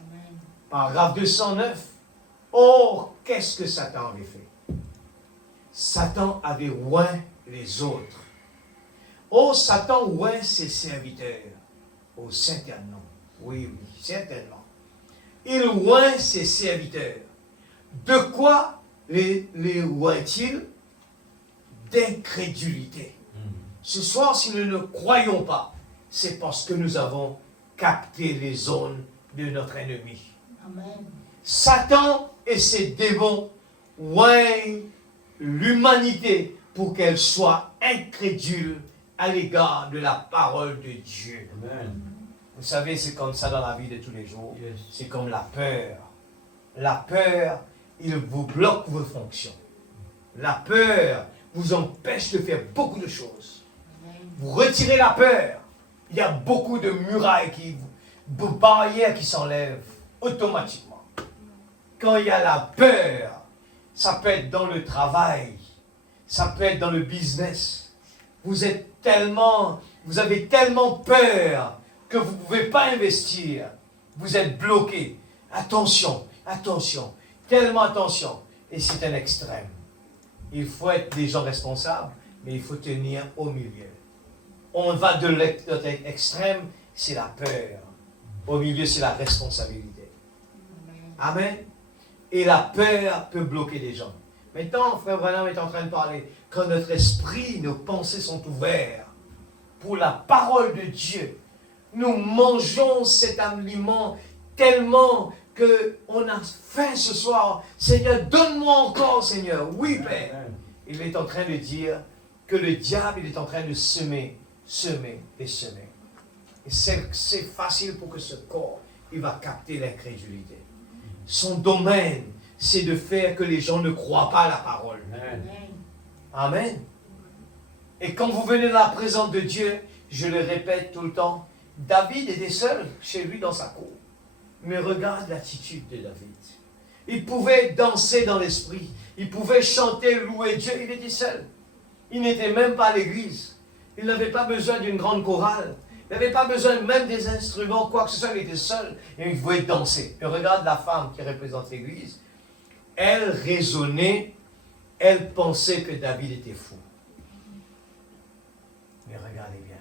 Amen. Paragraphe 209. Oh, qu'est-ce que Satan avait fait? Satan avait oint les autres. Oh, Satan oint ses serviteurs. Oh, certainement. Oui, certainement. Il oint ses serviteurs. De quoi les oint-il? D'incrédulité. Ce soir, si nous ne croyons pas, c'est parce que nous avons capté les zones de notre ennemi. Amen. Satan et ses démons oignent l'humanité pour qu'elle soit incrédule à l'égard de la parole de Dieu. Amen. Vous savez, c'est comme ça dans la vie de tous les jours. Yes. C'est comme la peur. La peur, il vous bloque vos fonctions. La peur vous empêche de faire beaucoup de choses. Amen. Vous retirez la peur, il y a beaucoup de murailles, de barrières qui s'enlèvent automatiquement. Quand il y a la peur, ça peut être dans le travail, ça peut être dans le business. Vous avez tellement peur que vous ne pouvez pas investir. Vous êtes bloqué. Attention, attention, tellement attention. Et c'est un extrême. Il faut être des gens responsables, mais il faut tenir au milieu. On va de l'extrême, c'est la peur. Au milieu, c'est la responsabilité. Amen. Et la peur peut bloquer les gens. Maintenant, frère Branham est en train de parler. Quand notre esprit, nos pensées sont ouverts pour la parole de Dieu, nous mangeons cet aliment tellement qu'on a faim ce soir. Seigneur, donne-moi encore, Seigneur. Oui, Père. Il est en train de dire que le diable, il est en train de semer. Et c'est facile pour que ce corps, il va capter l'incrédulité. Son domaine, c'est de faire que les gens ne croient pas à la parole. Amen. Et quand vous venez dans la présence de Dieu, je le répète tout le temps, David était seul chez lui dans sa cour. Mais regarde l'attitude de David. Il pouvait danser dans l'esprit. Il pouvait chanter, louer Dieu. Il était seul. Il n'était même pas à l'église. Il n'avait pas besoin d'une grande chorale. Il n'avait pas besoin même des instruments, quoi que ce soit. Il était seul et il pouvait danser. Et regarde la femme qui représente l'église. Elle raisonnait. Elle pensait que David était fou. Mais regardez bien.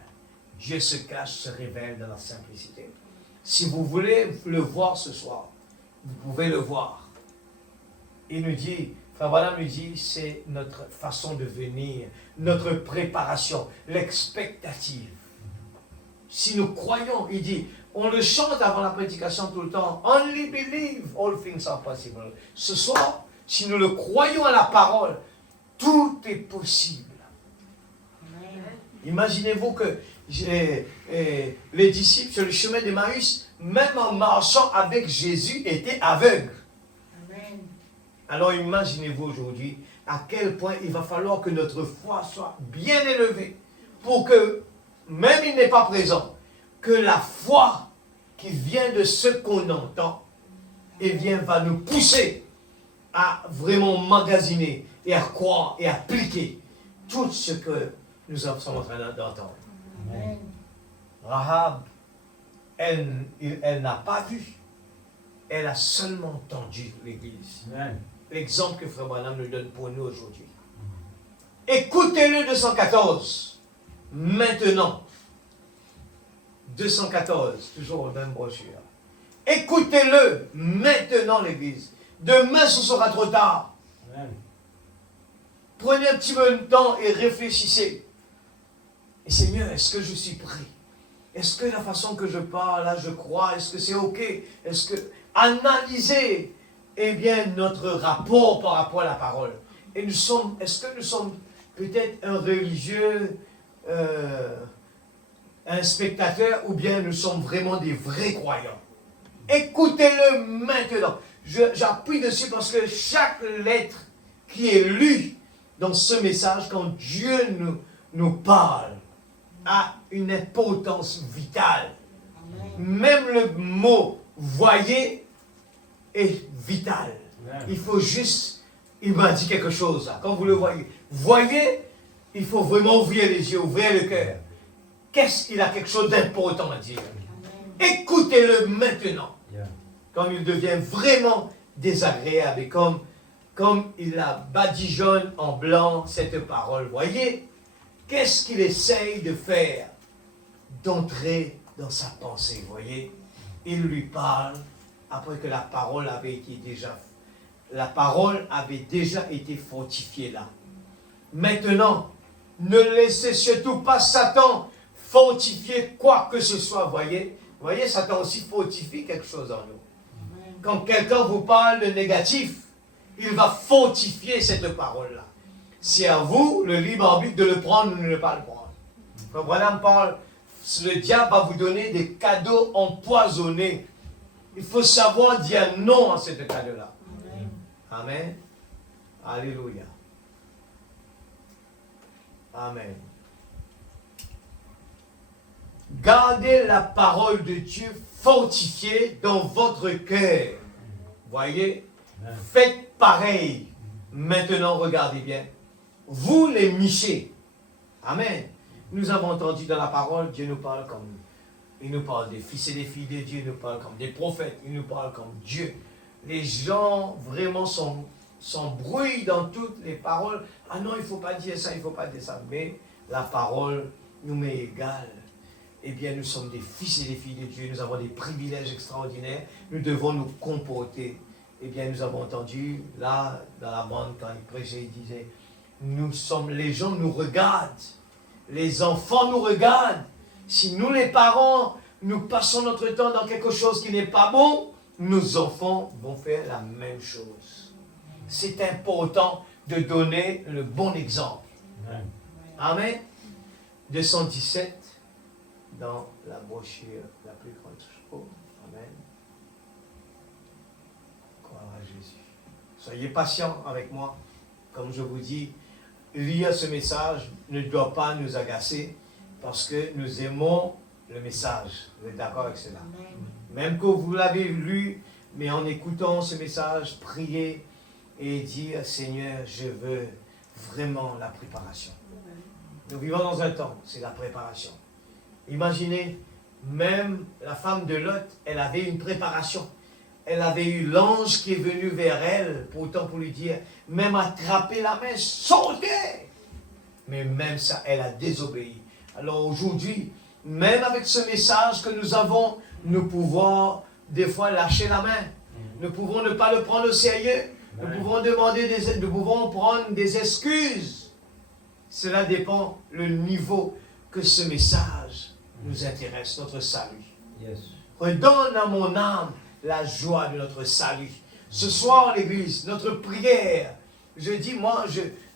Dieu se cache, se révèle dans la simplicité. Si vous voulez le voir ce soir, vous pouvez le voir. Il nous dit, Frère Branham nous dit, c'est notre façon de venir, notre préparation, l'expectative. Si nous croyons, il dit, on le chante avant la prédication tout le temps, only believe, all things are possible. Ce soir, si nous le croyons à la parole, tout est possible. Imaginez-vous que les disciples sur le chemin d'Emmaüs, même en marchant avec Jésus, étaient aveugles. Amen. Alors imaginez-vous aujourd'hui à quel point il va falloir que notre foi soit bien élevée pour que, même il n'est pas présent, que la foi qui vient de ce qu'on entend, eh bien, va nous pousser à vraiment magasiner et à croire et à appliquer tout ce que nous sommes en train d'entendre. Amen. Rahab, elle n'a pas vu. Elle a seulement entendu l'Église. L'exemple que Frère Branham nous donne pour nous aujourd'hui. Écoutez-le 214. Maintenant. 214, toujours la même brochure. Écoutez-le maintenant l'Église. Demain ce sera trop tard. Amen. Prenez un petit peu de temps et réfléchissez. Et Seigneur, est-ce que je suis prêt? Est-ce que la façon que je parle, là, je crois, est-ce que c'est OK? Est-ce que... Analysez, eh bien, notre rapport par rapport à la parole. Et est-ce que nous sommes peut-être un religieux, un spectateur, ou bien nous sommes vraiment des vrais croyants? Écoutez-le maintenant. J'appuie dessus parce que chaque lettre qui est lue dans ce message, quand Dieu nous parle, a une importance vitale. Amen. Même le mot « voyez » est vital. Amen. Il faut juste, il m'a dit quelque chose là, quand vous le voyez. Voyez, il faut vraiment ouvrir les yeux, ouvrir le cœur. Qu'est-ce qu'il a quelque chose d'important à dire? Amen. Écoutez-le maintenant. Yeah. Comme il devient vraiment désagréable et comme il a badigeonne en blanc cette parole. Voyez, qu'est-ce qu'il essaye de faire? D'entrer dans sa pensée, voyez. Il lui parle après que la parole avait déjà été fortifiée là. Maintenant, ne laissez surtout pas Satan fortifier quoi que ce soit, voyez. Voyez, Satan aussi fortifie quelque chose en nous. Quand quelqu'un vous parle de négatif, il va fortifier cette parole-là. C'est à vous, le libre arbitre, de le prendre ou de ne pas le prendre. Quand Branham parle, le diable va vous donner des cadeaux empoisonnés. Il faut savoir dire non à ce cadeau-là. Amen. Amen. Alléluia. Amen. Gardez la parole de Dieu fortifiée dans votre cœur. Voyez, faites pareil. Maintenant, regardez bien. Vous les Michés. Amen. Nous avons entendu dans la parole, Dieu nous parle comme... Il nous parle des fils et des filles de Dieu, il nous parle comme des prophètes, il nous parle comme Dieu. Les gens vraiment s'embrouillent dans toutes les paroles. Ah non, il ne faut pas dire ça, il ne faut pas dire ça. Mais la parole nous met égal. eh bien, nous sommes des fils et des filles de Dieu, nous avons des privilèges extraordinaires, nous devons nous comporter. Eh bien, nous avons entendu, là, dans la bande, quand il prêchait, il disait, les gens nous regardent, les enfants nous regardent. Si nous, les parents, nous passons notre temps dans quelque chose qui n'est pas bon, nos enfants vont faire la même chose. C'est important de donner le bon exemple. Amen. 217 dans la brochure la plus grande chose. Amen. Gloire à Jésus. Soyez patients avec moi. Comme je vous dis, lire ce message ne doit pas nous agacer parce que nous aimons le message. Vous êtes d'accord avec cela? Amen. Même que vous l'avez lu, mais en écoutant ce message, priez et dire, Seigneur, je veux vraiment la préparation. Nous vivons dans un temps, c'est la préparation. Imaginez, même la femme de Lot, elle avait une préparation. Elle avait eu l'ange qui est venu vers elle, pourtant pour lui dire, même attraper la main, sautez! Mais même ça, elle a désobéi. Alors aujourd'hui, même avec ce message que nous avons, nous pouvons des fois lâcher la main. Nous pouvons ne pas le prendre au sérieux. Nous pouvons nous pouvons prendre des excuses. Cela dépend le niveau que ce message nous intéresse, notre salut. Yes. Redonne à mon âme la joie de notre salut. Ce soir, l'Église, notre prière, je dis, moi,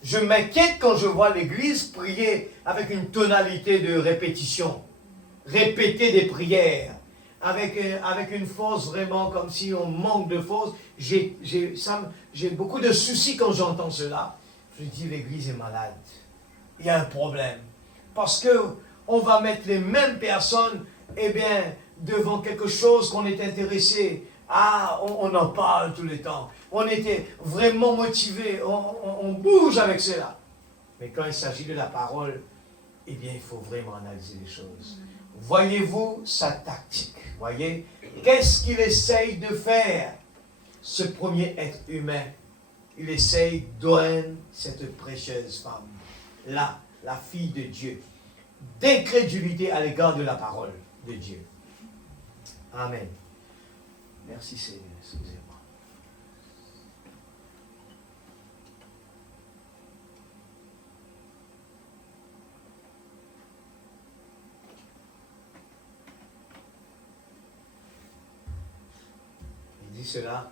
je m'inquiète quand je vois l'Église prier avec une tonalité de répétition. Répéter des prières avec une force vraiment comme si on manque de force. J'ai beaucoup de soucis quand j'entends cela. Je dis, l'Église est malade. Il y a un problème. Parce que on va mettre les mêmes personnes, eh bien, devant quelque chose qu'on est intéressé. Ah, on en parle tout le temps. On était vraiment motivés. On bouge avec cela. Mais quand il s'agit de la parole, eh bien, il faut vraiment analyser les choses. Voyez-vous sa tactique? Voyez, qu'est-ce qu'il essaye de faire? Ce premier être humain, il essaye d'oindre cette précieuse femme. Là, la fille de Dieu. D'incrédulité à l'égard de la parole de Dieu. Amen. Merci Seigneur, excusez-moi. Il dit cela.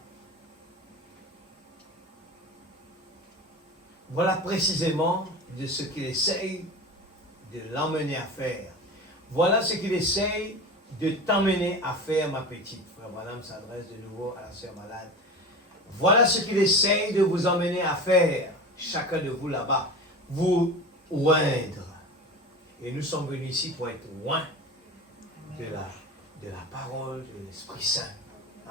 Voilà précisément de ce qu'il essaye de l'emmener à faire. Voilà ce qu'il essaye de t'emmener à faire, ma petite. Frère Branham s'adresse de nouveau à la sœur malade. Voilà ce qu'il essaye de vous emmener à faire, chacun de vous là-bas. Vous oindre. Et nous sommes venus ici pour être loin de la parole de l'Esprit Saint.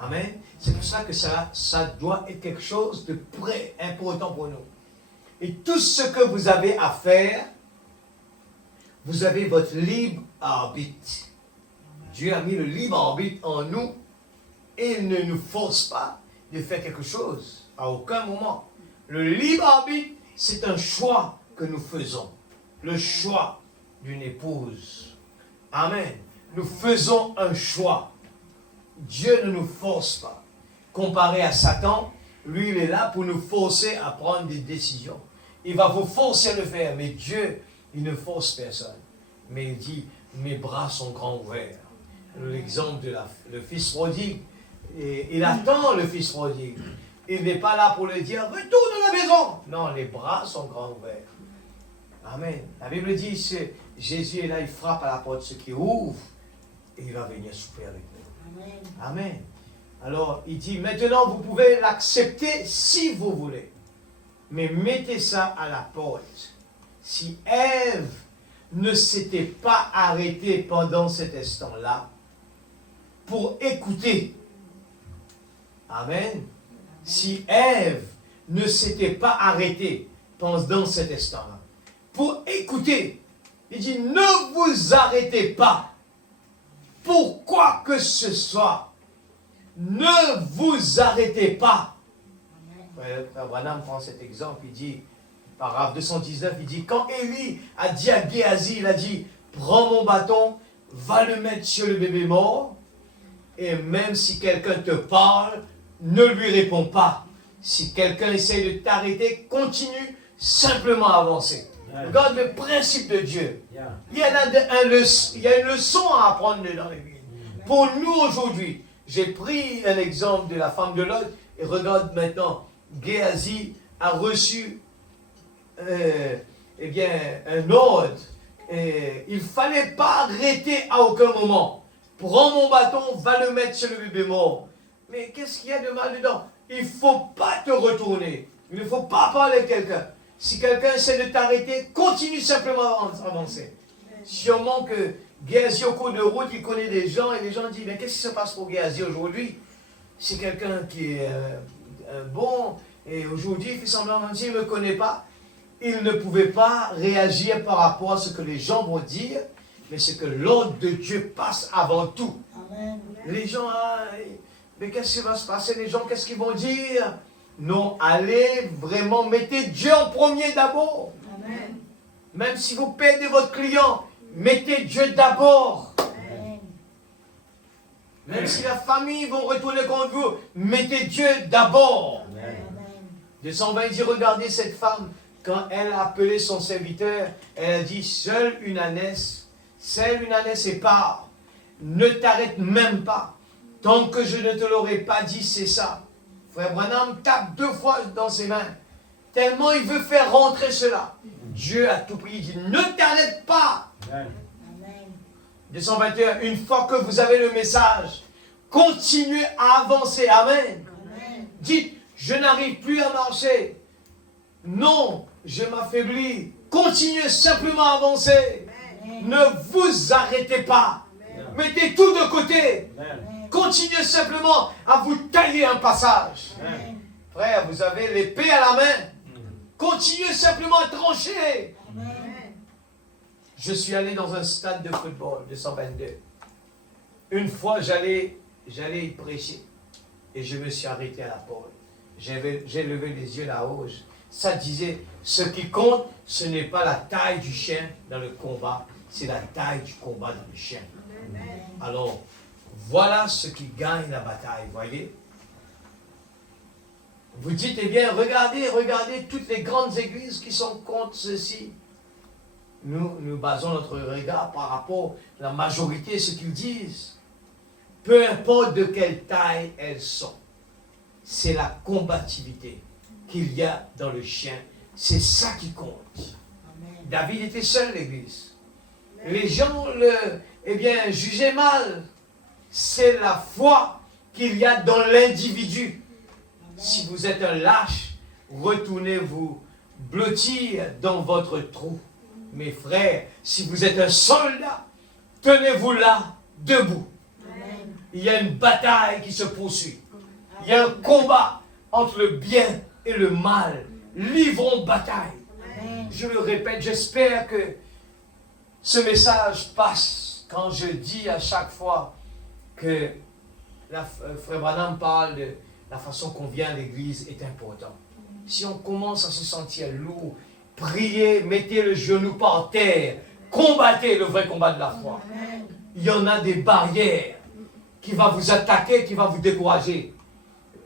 Amen. C'est pour ça que ça doit être quelque chose de très important pour nous. Et tout ce que vous avez à faire, vous avez votre libre arbitre. Dieu a mis le libre arbitre en nous et il ne nous force pas de faire quelque chose à aucun moment. Le libre arbitre, c'est un choix que nous faisons. Le choix d'une épouse. Amen. Nous faisons un choix. Dieu ne nous force pas. Comparé à Satan, lui, il est là pour nous forcer à prendre des décisions. Il va vous forcer à le faire, mais Dieu, il ne force personne. Mais il dit, mes bras sont grands ouverts. L'exemple de le fils prodigue, et il attend le fils prodigue. Il n'est pas là pour le dire, retourne à la maison. Non, les bras sont grands ouverts. Amen. La Bible dit, Jésus est là, il frappe à la porte, ce qui ouvre, et il va venir souper avec nous. Amen. Amen. Alors, il dit, maintenant, vous pouvez l'accepter si vous voulez. Mais mettez ça à la porte. Si Ève ne s'était pas arrêtée pendant cet instant-là pour écouter, amen, si Ève ne s'était pas arrêtée pendant cet instant-là pour écouter, il dit, ne vous arrêtez pas pour quoi que ce soit. Ne vous arrêtez pas. Frère Branham prend cet exemple, il dit, paragraphe 219, il dit, quand Élie a dit à Géasi, il a dit, prends mon bâton, va le mettre sur le bébé mort. Et même si quelqu'un te parle, ne lui réponds pas. Si quelqu'un essaie de t'arrêter, continue simplement à avancer. Regarde le principe de Dieu. Il y a une leçon à apprendre dans l'Église. Pour nous aujourd'hui, j'ai pris un exemple de la femme de Lot et regarde maintenant, Géasi a reçu un ordre. Il ne fallait pas arrêter à aucun moment. Prends mon bâton, va le mettre sur le bébé mort. Mais qu'est-ce qu'il y a de mal dedans? Il ne faut pas te retourner. Il ne faut pas parler à quelqu'un. Si quelqu'un essaie de t'arrêter, continue simplement à avancer. Sûrement que Géasi, au cours de route, il connaît des gens et les gens disent, mais qu'est-ce qui se passe pour Géasi aujourd'hui? C'est quelqu'un qui est bon et aujourd'hui il fait semblant de dire, il ne me connaît pas. Il ne pouvait pas réagir par rapport à ce que les gens vont dire, mais c'est que l'ordre de Dieu passe avant tout. Amen. Les gens, mais qu'est-ce qui va se passer? Les gens, qu'est-ce qu'ils vont dire? Non, allez vraiment, mettez Dieu en premier d'abord. Amen. Même si vous perdez votre client, mettez Dieu d'abord. Amen. Même si la famille va retourner contre vous, mettez Dieu d'abord. Amen. 220 dit, regardez cette femme, quand elle a appelé son serviteur, elle a dit, seule une ânesse est part. Ne t'arrête même pas. Tant que je ne te l'aurai pas dit, c'est ça. Frère Branham tape 2 fois dans ses mains. Tellement il veut faire rentrer cela. Dieu a tout pris, il dit, ne t'arrête pas. Amen. 221, une fois que vous avez le message, continuez à avancer. Amen. Amen. Dites, je n'arrive plus à marcher. Non, je m'affaiblis. Continuez simplement à avancer. Amen. Ne vous arrêtez pas. Mettez tout de côté. Amen. Continuez simplement à vous tailler un passage. Amen. Frère, vous avez l'épée à la main. Continuez simplement à trancher. Amen. Je suis allé dans un stade de football de 122. Une fois, j'allais y prêcher. Et je me suis arrêté à la porte. J'ai levé les yeux là-haut. Ça disait, ce qui compte, ce n'est pas la taille du chien dans le combat, c'est la taille du combat dans le chien. Amen. Alors, voilà ce qui gagne la bataille, voyez. Vous dites, eh bien, regardez toutes les grandes églises qui sont contre ceci. Nous basons notre regard par rapport à la majorité, ce qu'ils disent. Peu importe de quelle taille elles sont, c'est la combativité qu'il y a dans le chien. C'est ça qui compte. Amen. David était seul, l'église. Les gens jugeaient mal. C'est la foi qu'il y a dans l'individu. Si vous êtes un lâche, retournez-vous blottir dans votre trou. Mes frères, si vous êtes un soldat, tenez-vous là, debout. Amen. Il y a une bataille qui se poursuit. Il y a un combat entre le bien et le mal. Livrons bataille. Amen. Je le répète, j'espère que ce message passe quand je dis à chaque fois que Frère Branham parle de la façon qu'on vient à l'église est important. Si on commence à se sentir lourd, priez, mettez le genou par terre, combattez le vrai combat de la foi. Amen. Il y en a des barrières qui vont vous attaquer, qui vont vous décourager.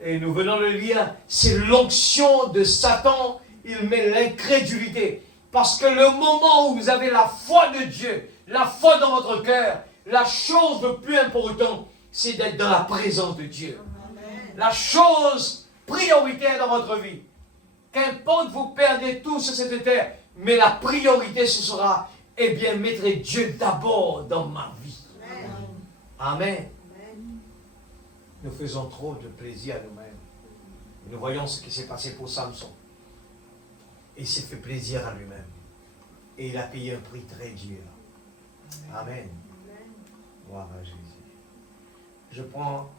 Et nous venons de le lire, c'est l'onction de Satan, il met l'incrédulité. Parce que le moment où vous avez la foi de Dieu, la foi dans votre cœur, la chose le plus importante, c'est d'être dans la présence de Dieu. Amen. La chose prioritaire dans votre vie. Qu'importe vous perdez tout sur cette terre, mais la priorité ce sera, eh bien, mettre Dieu d'abord dans ma vie. Amen. Nous faisons trop de plaisir à nous-mêmes. Nous voyons ce qui s'est passé pour Samson. Il s'est fait plaisir à lui-même. Et il a payé un prix très dur. Amen. Gloire à Jésus. Je prends,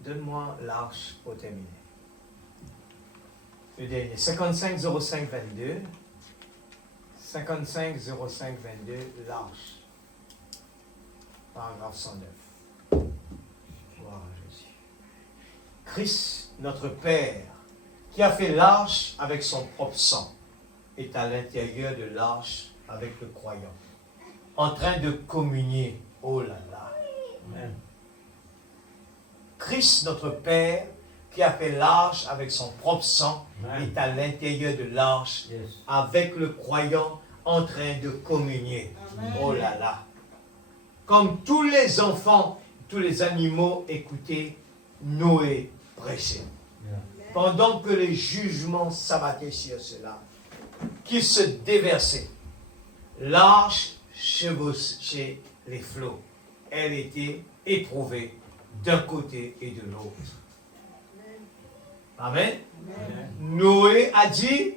donne-moi l'arche pour terminer. Le dernier, 55 05 22. 55 05 22, l'arche. Paragraphe 109. Gloire à Jésus. Christ, notre Père, qui a fait l'arche avec son propre sang, est à l'intérieur de l'arche avec le croyant, en train de communier Oh là là. Amen. Christ, notre Père, qui a fait l'arche avec son propre sang, Amen. est à l'intérieur de l'arche, Yes. avec le croyant en train de communier. Amen. Oh là là. Comme tous les enfants, tous les animaux écoutaient Noé prêcher. Yeah. Pendant que les jugements s'abattaient sur cela, qui se déversaient, l'arche chevauchait les flots. Elle était éprouvée d'un côté et de l'autre. Amen. Amen. Noé a dit,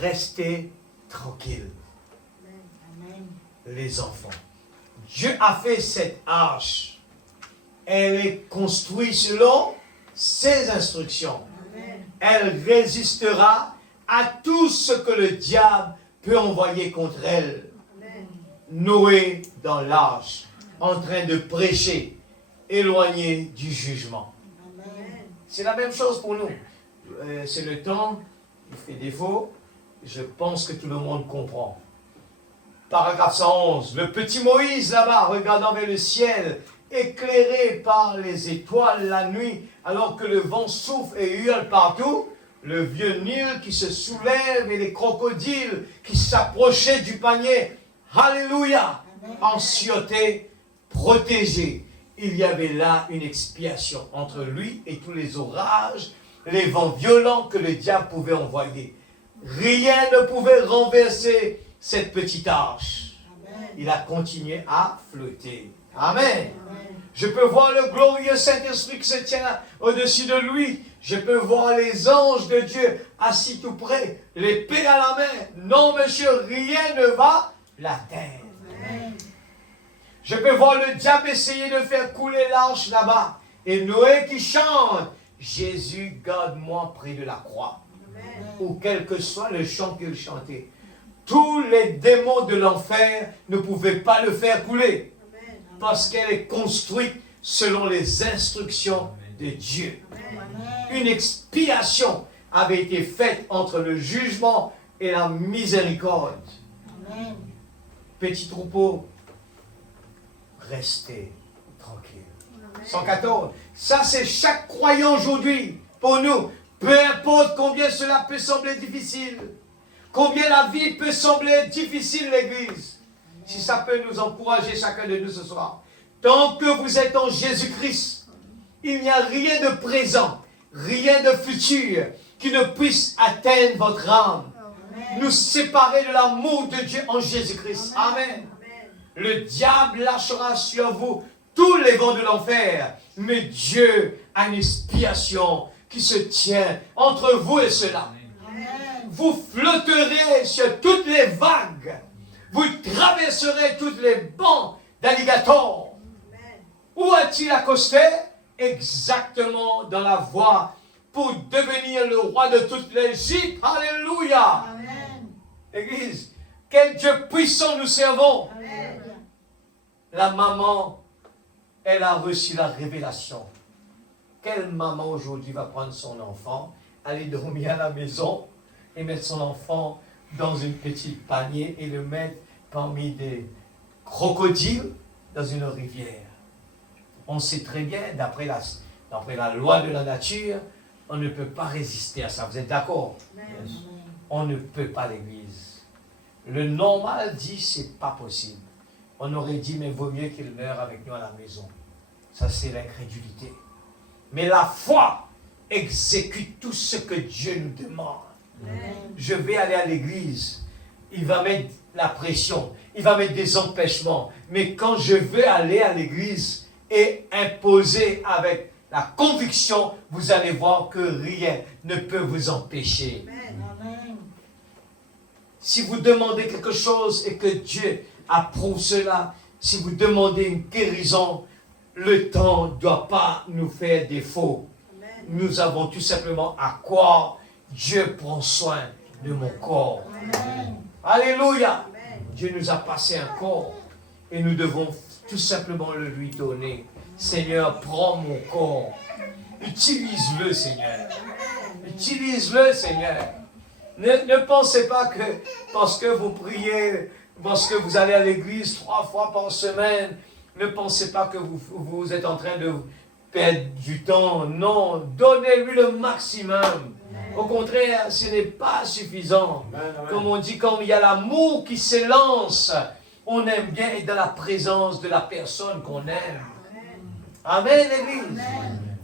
restez tranquilles, Amen. les enfants. Dieu a fait cette arche. Elle est construite selon ses instructions. Amen. Elle résistera à tout ce que le diable peut envoyer contre elle. Amen. Noé dans l'arche, en train de prêcher, éloigné du jugement. Amen. C'est la même chose pour nous. C'est le temps qui fait défaut. Je pense que tout le monde comprend. Paragraphe 111. Le petit Moïse là-bas, regardant vers le ciel, éclairé par les étoiles la nuit, alors que le vent souffle et hurle partout, le vieux Nil qui se soulève et les crocodiles qui s'approchaient du panier. Alléluia! En sûreté, protégé. Il y avait là une expiation entre lui et tous les orages, les vents violents que le diable pouvait envoyer. Rien ne pouvait renverser cette petite arche. Amen. Il a continué à flotter. Amen. Amen. Je peux voir le glorieux Saint-Esprit qui se tient au-dessus de lui. Je peux voir les anges de Dieu assis tout près, l'épée à la main. Non, monsieur, rien ne va l'atteindre. Amen. Je peux voir le diable essayer de faire couler l'arche là-bas. Et Noé qui chante, Jésus, garde-moi près de la croix. Amen. Ou quel que soit le chant qu'il chantait. Tous les démons de l'enfer ne pouvaient pas le faire couler. Amen. Parce qu'elle est construite selon les instructions de Dieu. Amen. Une expiation avait été faite entre le jugement et la miséricorde. Amen. Petit troupeau, restez tranquille. 114. Ça, c'est chaque croyant aujourd'hui. Pour nous, peu importe combien cela peut sembler difficile, combien la vie peut sembler difficile, l'Église, si ça peut nous encourager chacun de nous ce soir. Tant que vous êtes en Jésus-Christ, il n'y a rien de présent, rien de futur qui ne puisse atteindre votre âme, nous séparer de l'amour de Dieu en Jésus-Christ. Amen. Le diable lâchera sur vous tous les vents de l'enfer, mais Dieu a une expiation qui se tient entre vous et cela. Amen. Vous flotterez sur toutes les vagues, vous traverserez toutes les bancs d'alligators. Où a-t-il accosté? Exactement dans la voie pour devenir le roi de toute l'Égypte. Alléluia. Amen. Église, quel Dieu puissant nous servons. Amen. La maman, elle a reçu la révélation. Quelle maman aujourd'hui va prendre son enfant, aller dormir à la maison et mettre son enfant dans une petite panier et le mettre parmi des crocodiles dans une rivière? On sait très bien, d'après la loi de la nature, on ne peut pas résister à ça. Vous êtes d'accord? Amen. On ne peut pas, l'Église. Le normal dit, c'est pas possible. On aurait dit, mais vaut mieux qu'il meure avec nous à la maison. Ça, c'est l'incrédulité. Mais la foi exécute tout ce que Dieu nous demande. Amen. Je vais aller à l'église. Il va mettre la pression. Il va mettre des empêchements. Mais quand je veux aller à l'église et imposer avec la conviction, vous allez voir que rien ne peut vous empêcher. Amen. Si vous demandez quelque chose et que Dieu approuve cela, si vous demandez une guérison, le temps ne doit pas nous faire défaut. Nous avons tout simplement à croire. Dieu prend soin de mon corps. Amen. Alléluia. Dieu nous a passé un corps et nous devons tout simplement le lui donner. Seigneur, prends mon corps. Utilise-le, Seigneur. Utilise-le, Seigneur. Ne pensez pas que parce que vous priez, parce que vous allez à l'église 3 fois par semaine, Ne pensez pas que vous êtes en train de perdre du temps. Non, donnez-lui le maximum. Au contraire, ce n'est pas suffisant. Comme on dit, comme il y a l'amour qui s'élance, on aime bien être dans la présence de la personne qu'on aime. Amen, l'Église.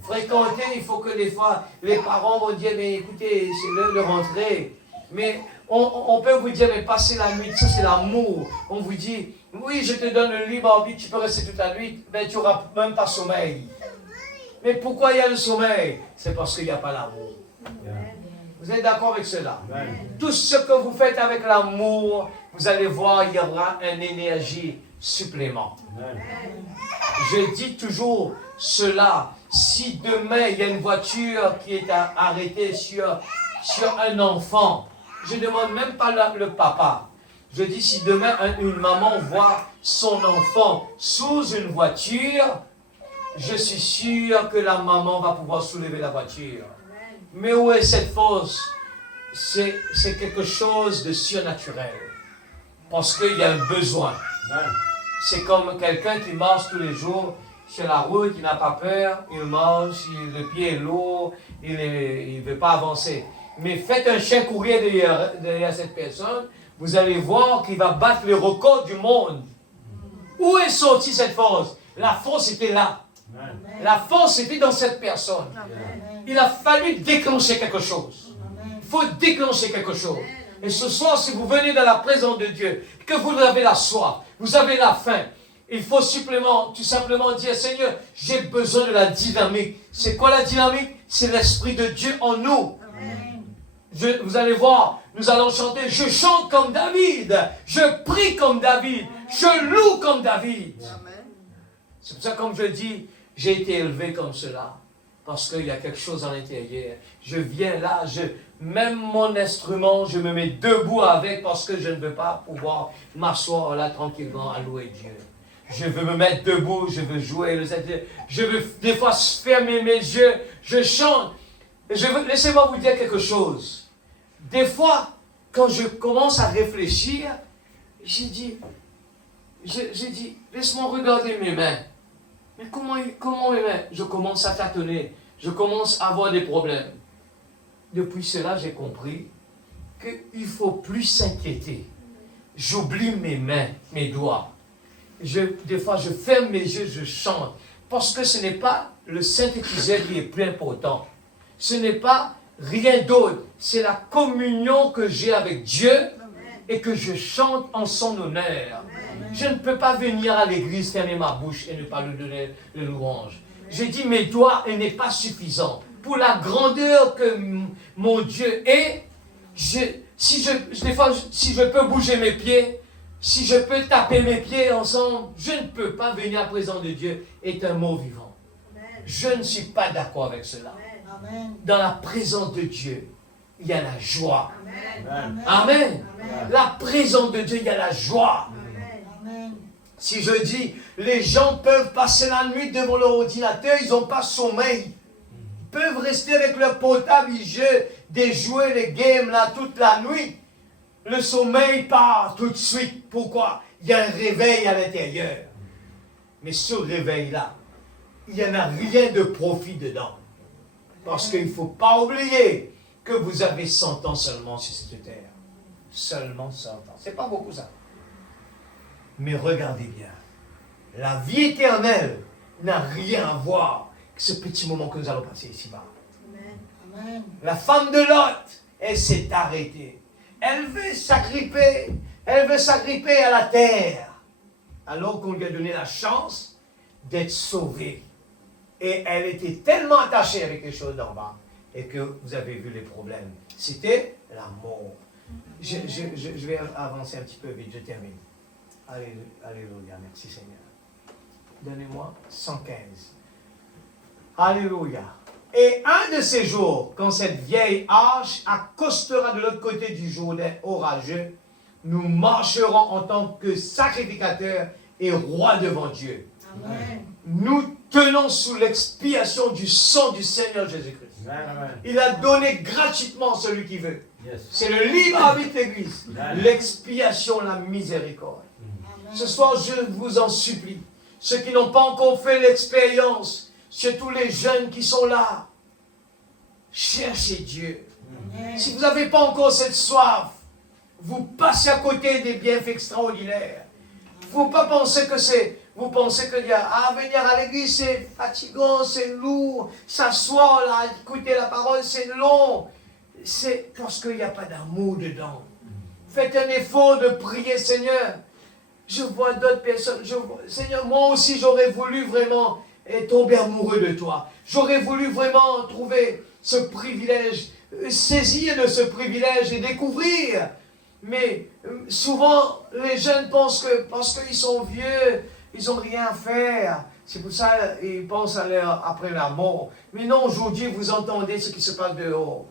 Fréquenter, il faut que des fois, les parents vont dire, mais écoutez, c'est l'heure de rentrer. Mais on peut vous dire, mais passez la nuit, ça c'est l'amour. On vous dit, oui, je te donne le libre arbitre, tu peux rester toute la nuit, mais tu n'auras même pas sommeil. Mais pourquoi il y a le sommeil? C'est parce qu'il n'y a pas l'amour. Vous êtes d'accord avec cela? Tout ce que vous faites avec l'amour, vous allez voir, il y aura une énergie supplément. Je dis toujours cela. Si demain, il y a une voiture qui est arrêtée sur un enfant, je ne demande même pas le papa. Je dis, si demain, une maman voit son enfant sous une voiture, je suis sûr que la maman va pouvoir soulever la voiture. Mais où est cette force? C'est quelque chose de surnaturel. Parce qu'il y a un besoin. C'est comme quelqu'un qui marche tous les jours sur la route, il n'a pas peur, il marche, le pied est lourd, il ne veut pas avancer. Mais faites un chien courir derrière cette personne, vous allez voir qu'il va battre le record du monde. Où est sortie cette force? La force était là. La force était dans cette personne. Il a fallu déclencher quelque chose. Il faut déclencher quelque chose. Et ce soir, si vous venez dans la présence de Dieu, que vous avez la soif, vous avez la faim, il faut tout simplement dire, Seigneur, j'ai besoin de la dynamique. C'est quoi la dynamique? C'est l'Esprit de Dieu en nous. Vous allez voir, nous allons chanter, je chante comme David, je prie comme David, je loue comme David. C'est pour ça, comme je dis, j'ai été élevé comme cela. Parce qu'il y a quelque chose à l'intérieur. Je viens là, même mon instrument, je me mets debout avec parce que je ne veux pas pouvoir m'asseoir là tranquillement à louer Dieu. Je veux me mettre debout, je veux jouer. Je veux des fois fermer mes yeux, je chante. Laissez-moi vous dire quelque chose. Des fois, quand je commence à réfléchir, j'ai dit, laisse-moi regarder mes mains. Mais comment mes mains? Je commence à tâtonner. Je commence à avoir des problèmes. Depuis cela, j'ai compris qu'il ne faut plus s'inquiéter. J'oublie mes mains, mes doigts. Des fois, je ferme mes yeux, je chante. Parce que ce n'est pas le synthétiseur qui est plus important. Ce n'est pas rien d'autre. C'est la communion que j'ai avec Dieu et que je chante en son honneur. Je ne peux pas venir à l'église, fermer ma bouche et ne pas lui donner le louange. Je dis, mes doigts, il n'est pas suffisant. Pour la grandeur que mon Dieu est, si je peux bouger mes pieds, si je peux taper mes pieds ensemble, je ne peux pas venir à la présence de Dieu est un mot vivant. Je ne suis pas d'accord avec cela. Dans la présence de Dieu, il y a la joie. Amen. La présence de Dieu, il y a la joie. Si je dis, les gens peuvent passer la nuit devant leur ordinateur, ils n'ont pas sommeil. Ils peuvent rester avec leur portable, ils jouent des jouets, les games là toute la nuit. Le sommeil part tout de suite. Pourquoi? Il y a un réveil à l'intérieur. Mais ce réveil-là, il n'y en a rien de profit dedans. Parce qu'il ne faut pas oublier que vous avez 100 ans seulement sur cette terre. Seulement 100 ans. C'est pas beaucoup ça. Mais regardez bien. La vie éternelle n'a rien à voir avec ce petit moment que nous allons passer ici-bas. La femme de Lot, elle s'est arrêtée. Elle veut s'agripper à la terre. Alors qu'on lui a donné la chance d'être sauvée. Et elle était tellement attachée avec les choses d'en bas. Et que vous avez vu les problèmes. C'était la mort. Je vais avancer un petit peu vite, je termine. Alléluia, merci Seigneur. Donnez-moi 115. Alléluia. Et un de ces jours, quand cette vieille arche accostera de l'autre côté du Jourdain orageux, nous marcherons en tant que sacrificateurs et rois devant Dieu. Amen. Nous tenons sous l'expiation du sang du Seigneur Jésus-Christ. Amen. Il a donné gratuitement celui qui veut. Yes. C'est le libre arbitre de l'Église. L'expiation, la miséricorde. Amen. Ce soir, je vous en supplie. ceux qui n'ont pas encore fait l'expérience, surtout les jeunes qui sont là. Cherchez Dieu. Si vous n'avez pas encore cette soif, vous passez à côté des bienfaits extraordinaires. Il ne faut pas penser que c'est... Vous pensez que venir à l'église, c'est fatigant, c'est lourd, s'asseoir là, écouter la parole, c'est long. C'est parce qu'il n'y a pas d'amour dedans. Faites un effort de prier, Seigneur. Je vois d'autres personnes. Seigneur, moi aussi, j'aurais voulu vraiment tomber amoureux de toi. J'aurais voulu vraiment trouver ce privilège, saisir de ce privilège et découvrir. Mais souvent, les jeunes pensent que parce qu'ils sont vieux, ils n'ont rien à faire. C'est pour ça qu'ils pensent après la mort. Mais non, aujourd'hui, vous entendez ce qui se passe dehors.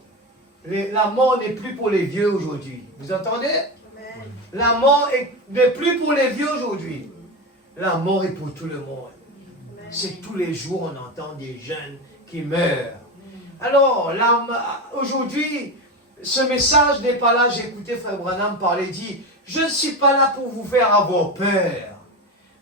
La mort n'est plus pour les vieux aujourd'hui. Vous entendez? Amen. La mort n'est plus pour les vieux aujourd'hui. La mort est pour tout le monde. C'est tous les jours on entend des jeunes qui meurent. Alors, aujourd'hui, ce message n'est pas là. J'ai écouté Frère Branham parler, dit, je ne suis pas là pour vous faire avoir peur.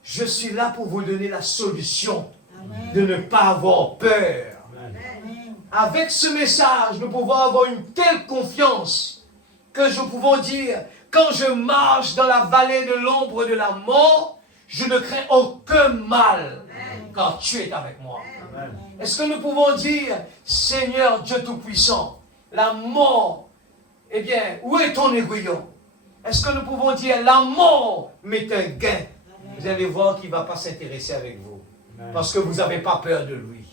Je suis là pour vous donner la solution. Amen. De ne pas avoir peur. Amen. Avec ce message, nous pouvons avoir une telle confiance que nous pouvons dire, quand je marche dans la vallée de l'ombre de la mort, je ne crains aucun mal, car tu es avec moi. Est-ce que nous pouvons dire, Seigneur Dieu Tout-Puissant, la mort, eh bien, où est ton aiguillon? Est-ce que nous pouvons dire, la mort m'est un gain? Vous allez voir qu'il ne va pas s'intéresser avec vous, parce que vous n'avez pas peur de lui.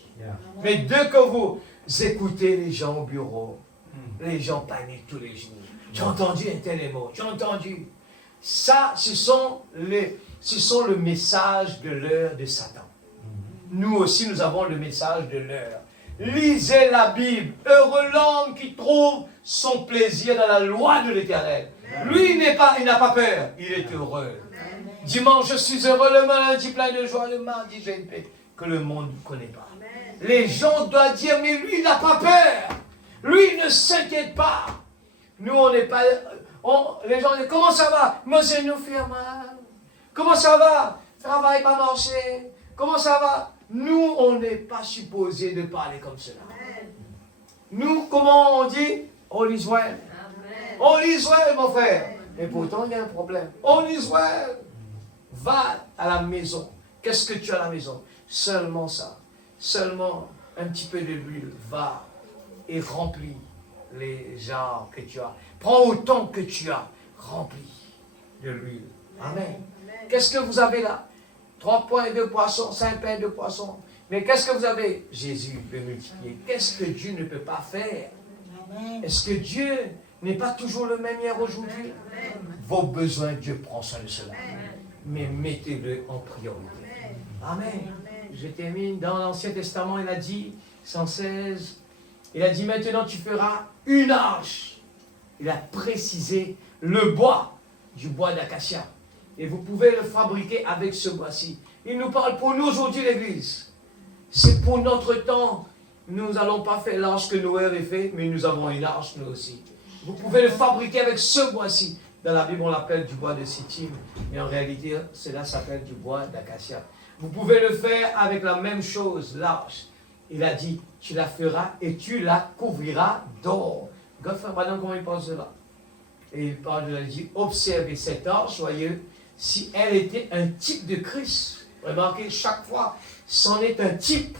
Mais dès que vous écoutez les gens au bureau, les gens paniquent tous les jours. J'ai entendu un tel mot, j'ai entendu. Ça, ce sont le message de l'heure de Satan. Nous aussi, nous avons le message de l'heure. Lisez la Bible. Heureux l'homme qui trouve son plaisir dans la loi de l'Éternel. Lui, il n'a pas peur, il est heureux. Dimanche, je suis heureux, le lundi plein de joie, le mardi, j'ai une paix que le monde ne connaît pas. Les gens doivent dire, mais lui, il n'a pas peur. Lui, il ne s'inquiète pas. Nous, on n'est pas... les gens disent, comment ça va? Monsieur nous fait mal. Comment ça va? Travail pas marché. Comment ça va? Nous, on n'est pas supposé de parler comme cela. Nous, comment on dit? All is well. All is well, mon frère. Et pourtant, il y a un problème. All is well. Va à la maison. Qu'est-ce que tu as à la maison? Seulement ça. Seulement un petit peu de l'huile. Va et remplis les jarres que tu as. Prends autant que tu as. Remplis de l'huile. Amen. Qu'est-ce que vous avez là? 3 pains et 2 poissons, 5 pains et 2 poissons. Mais qu'est-ce que vous avez? Jésus peut multiplier. Qu'est-ce que Dieu ne peut pas faire? Est-ce que Dieu n'est pas toujours le même hier aujourd'hui? Vos besoins, Dieu prend soin de cela. Mais mettez-le en priorité. Amen. Je termine. Dans l'Ancien Testament, il a dit, 116, il a dit, maintenant tu feras une arche. Il a précisé le bois, du bois d'acacia. Et vous pouvez le fabriquer avec ce bois-ci. Il nous parle pour nous aujourd'hui, l'Église. C'est pour notre temps. Nous n'allons pas faire l'arche que Noé avait fait, mais nous avons une arche, nous aussi. Vous pouvez le fabriquer avec ce bois-ci. Dans la Bible, on l'appelle du bois de Sittim, mais en réalité, cela s'appelle du bois d'acacia. Vous pouvez le faire avec la même chose, l'arche. Il a dit, tu la feras et tu la couvriras d'or. Godfrey Branham, comment il pense cela? Et il parle de la dit, observez cette arche, voyez, si elle était un type de Christ. Remarquez, chaque fois, c'en est un type.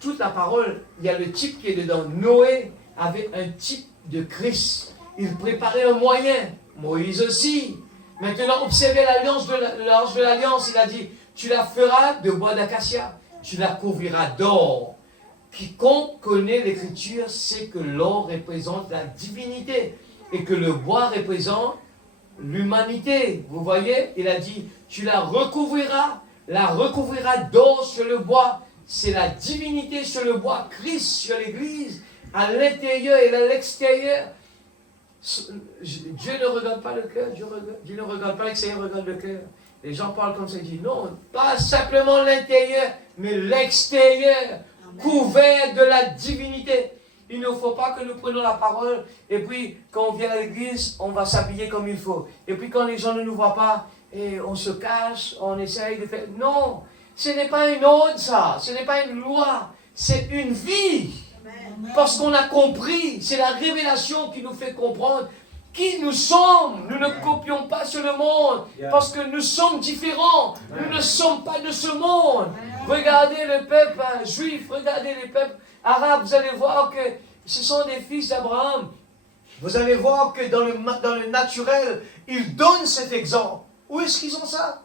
Toute la parole, il y a le type qui est dedans. Noé avait un type de Christ. Il préparait un moyen. Moïse aussi. Maintenant, observez l'alliance l'arche de l'alliance. Il a dit, tu la feras de bois d'acacia. Tu la couvriras d'or. Quiconque connaît l'écriture sait que l'or représente la divinité et que le bois représente l'humanité. Vous voyez, il a dit, tu la recouvriras d'or sur le bois. C'est la divinité sur le bois, Christ sur l'église, à l'intérieur et à l'extérieur. Dieu ne regarde pas le cœur, Dieu ne regarde pas l'extérieur, regarde le cœur. Les gens parlent comme ça, ils disent non, pas simplement l'intérieur, mais l'extérieur, couvert de la divinité. Il ne faut pas que nous prenions la parole et puis quand on vient à l'église, on va s'habiller comme il faut. Et puis quand les gens ne nous voient pas, et on se cache, on essaye de faire... Non, ce n'est pas une ordre ça, ce n'est pas une loi, c'est une vie. Amen. Parce qu'on a compris, c'est la révélation qui nous fait comprendre qui nous sommes. Nous ne copions pas sur le monde, parce que nous sommes différents. Nous ne sommes pas de ce monde. Regardez le peuple juif, regardez les peuples arabes, vous allez voir que ce sont des fils d'Abraham. Vous allez voir que dans le naturel, ils donnent cet exemple. Où est-ce qu'ils ont ça?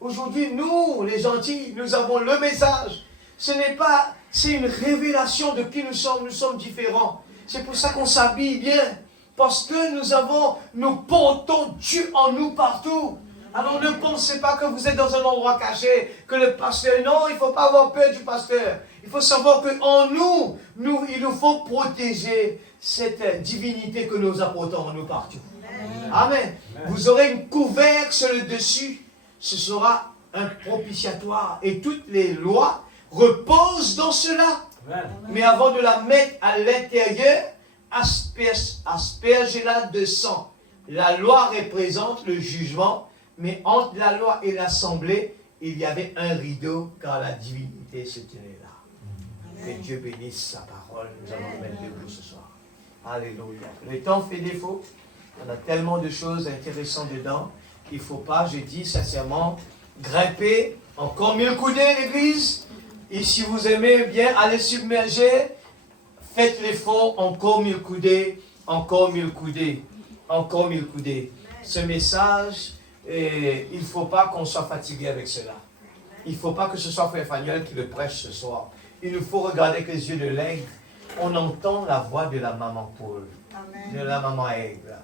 Aujourd'hui, nous, les gentils, nous avons le message. Ce n'est pas, c'est une révélation de qui nous sommes différents. C'est pour ça qu'on s'habille bien. Parce que nous portons Dieu en nous partout. Alors ne pensez pas que vous êtes dans un endroit caché, que le pasteur, non, il ne faut pas avoir peur du pasteur. Il faut savoir qu'en nous, il nous faut protéger cette divinité que nous apportons en nous partout. Amen. Vous aurez une couvercle sur le dessus, ce sera un propitiatoire. Et toutes les lois reposent dans cela. Mais avant de la mettre à l'intérieur, aspergez-la de sang. La loi représente le jugement, mais entre la loi et l'assemblée, il y avait un rideau car la divinité se tenait là. Que Dieu bénisse sa parole. Nous allons nous mettre debout ce soir. Alléluia. Le temps fait défaut. On a tellement de choses intéressantes dedans. Il ne faut pas, je dis sincèrement, grimper encore 1000 coudées l'église. Et si vous aimez bien aller submerger, faites l'effort, encore 1000 coudées, encore 1000 coudées, encore 1000 coudées. Ce message, il ne faut pas qu'on soit fatigué avec cela. Il ne faut pas que ce soit Frère Fanuel qui le prêche ce soir. Il nous faut regarder avec les yeux de l'aigle. On entend la voix de la maman poule, de la maman aigle.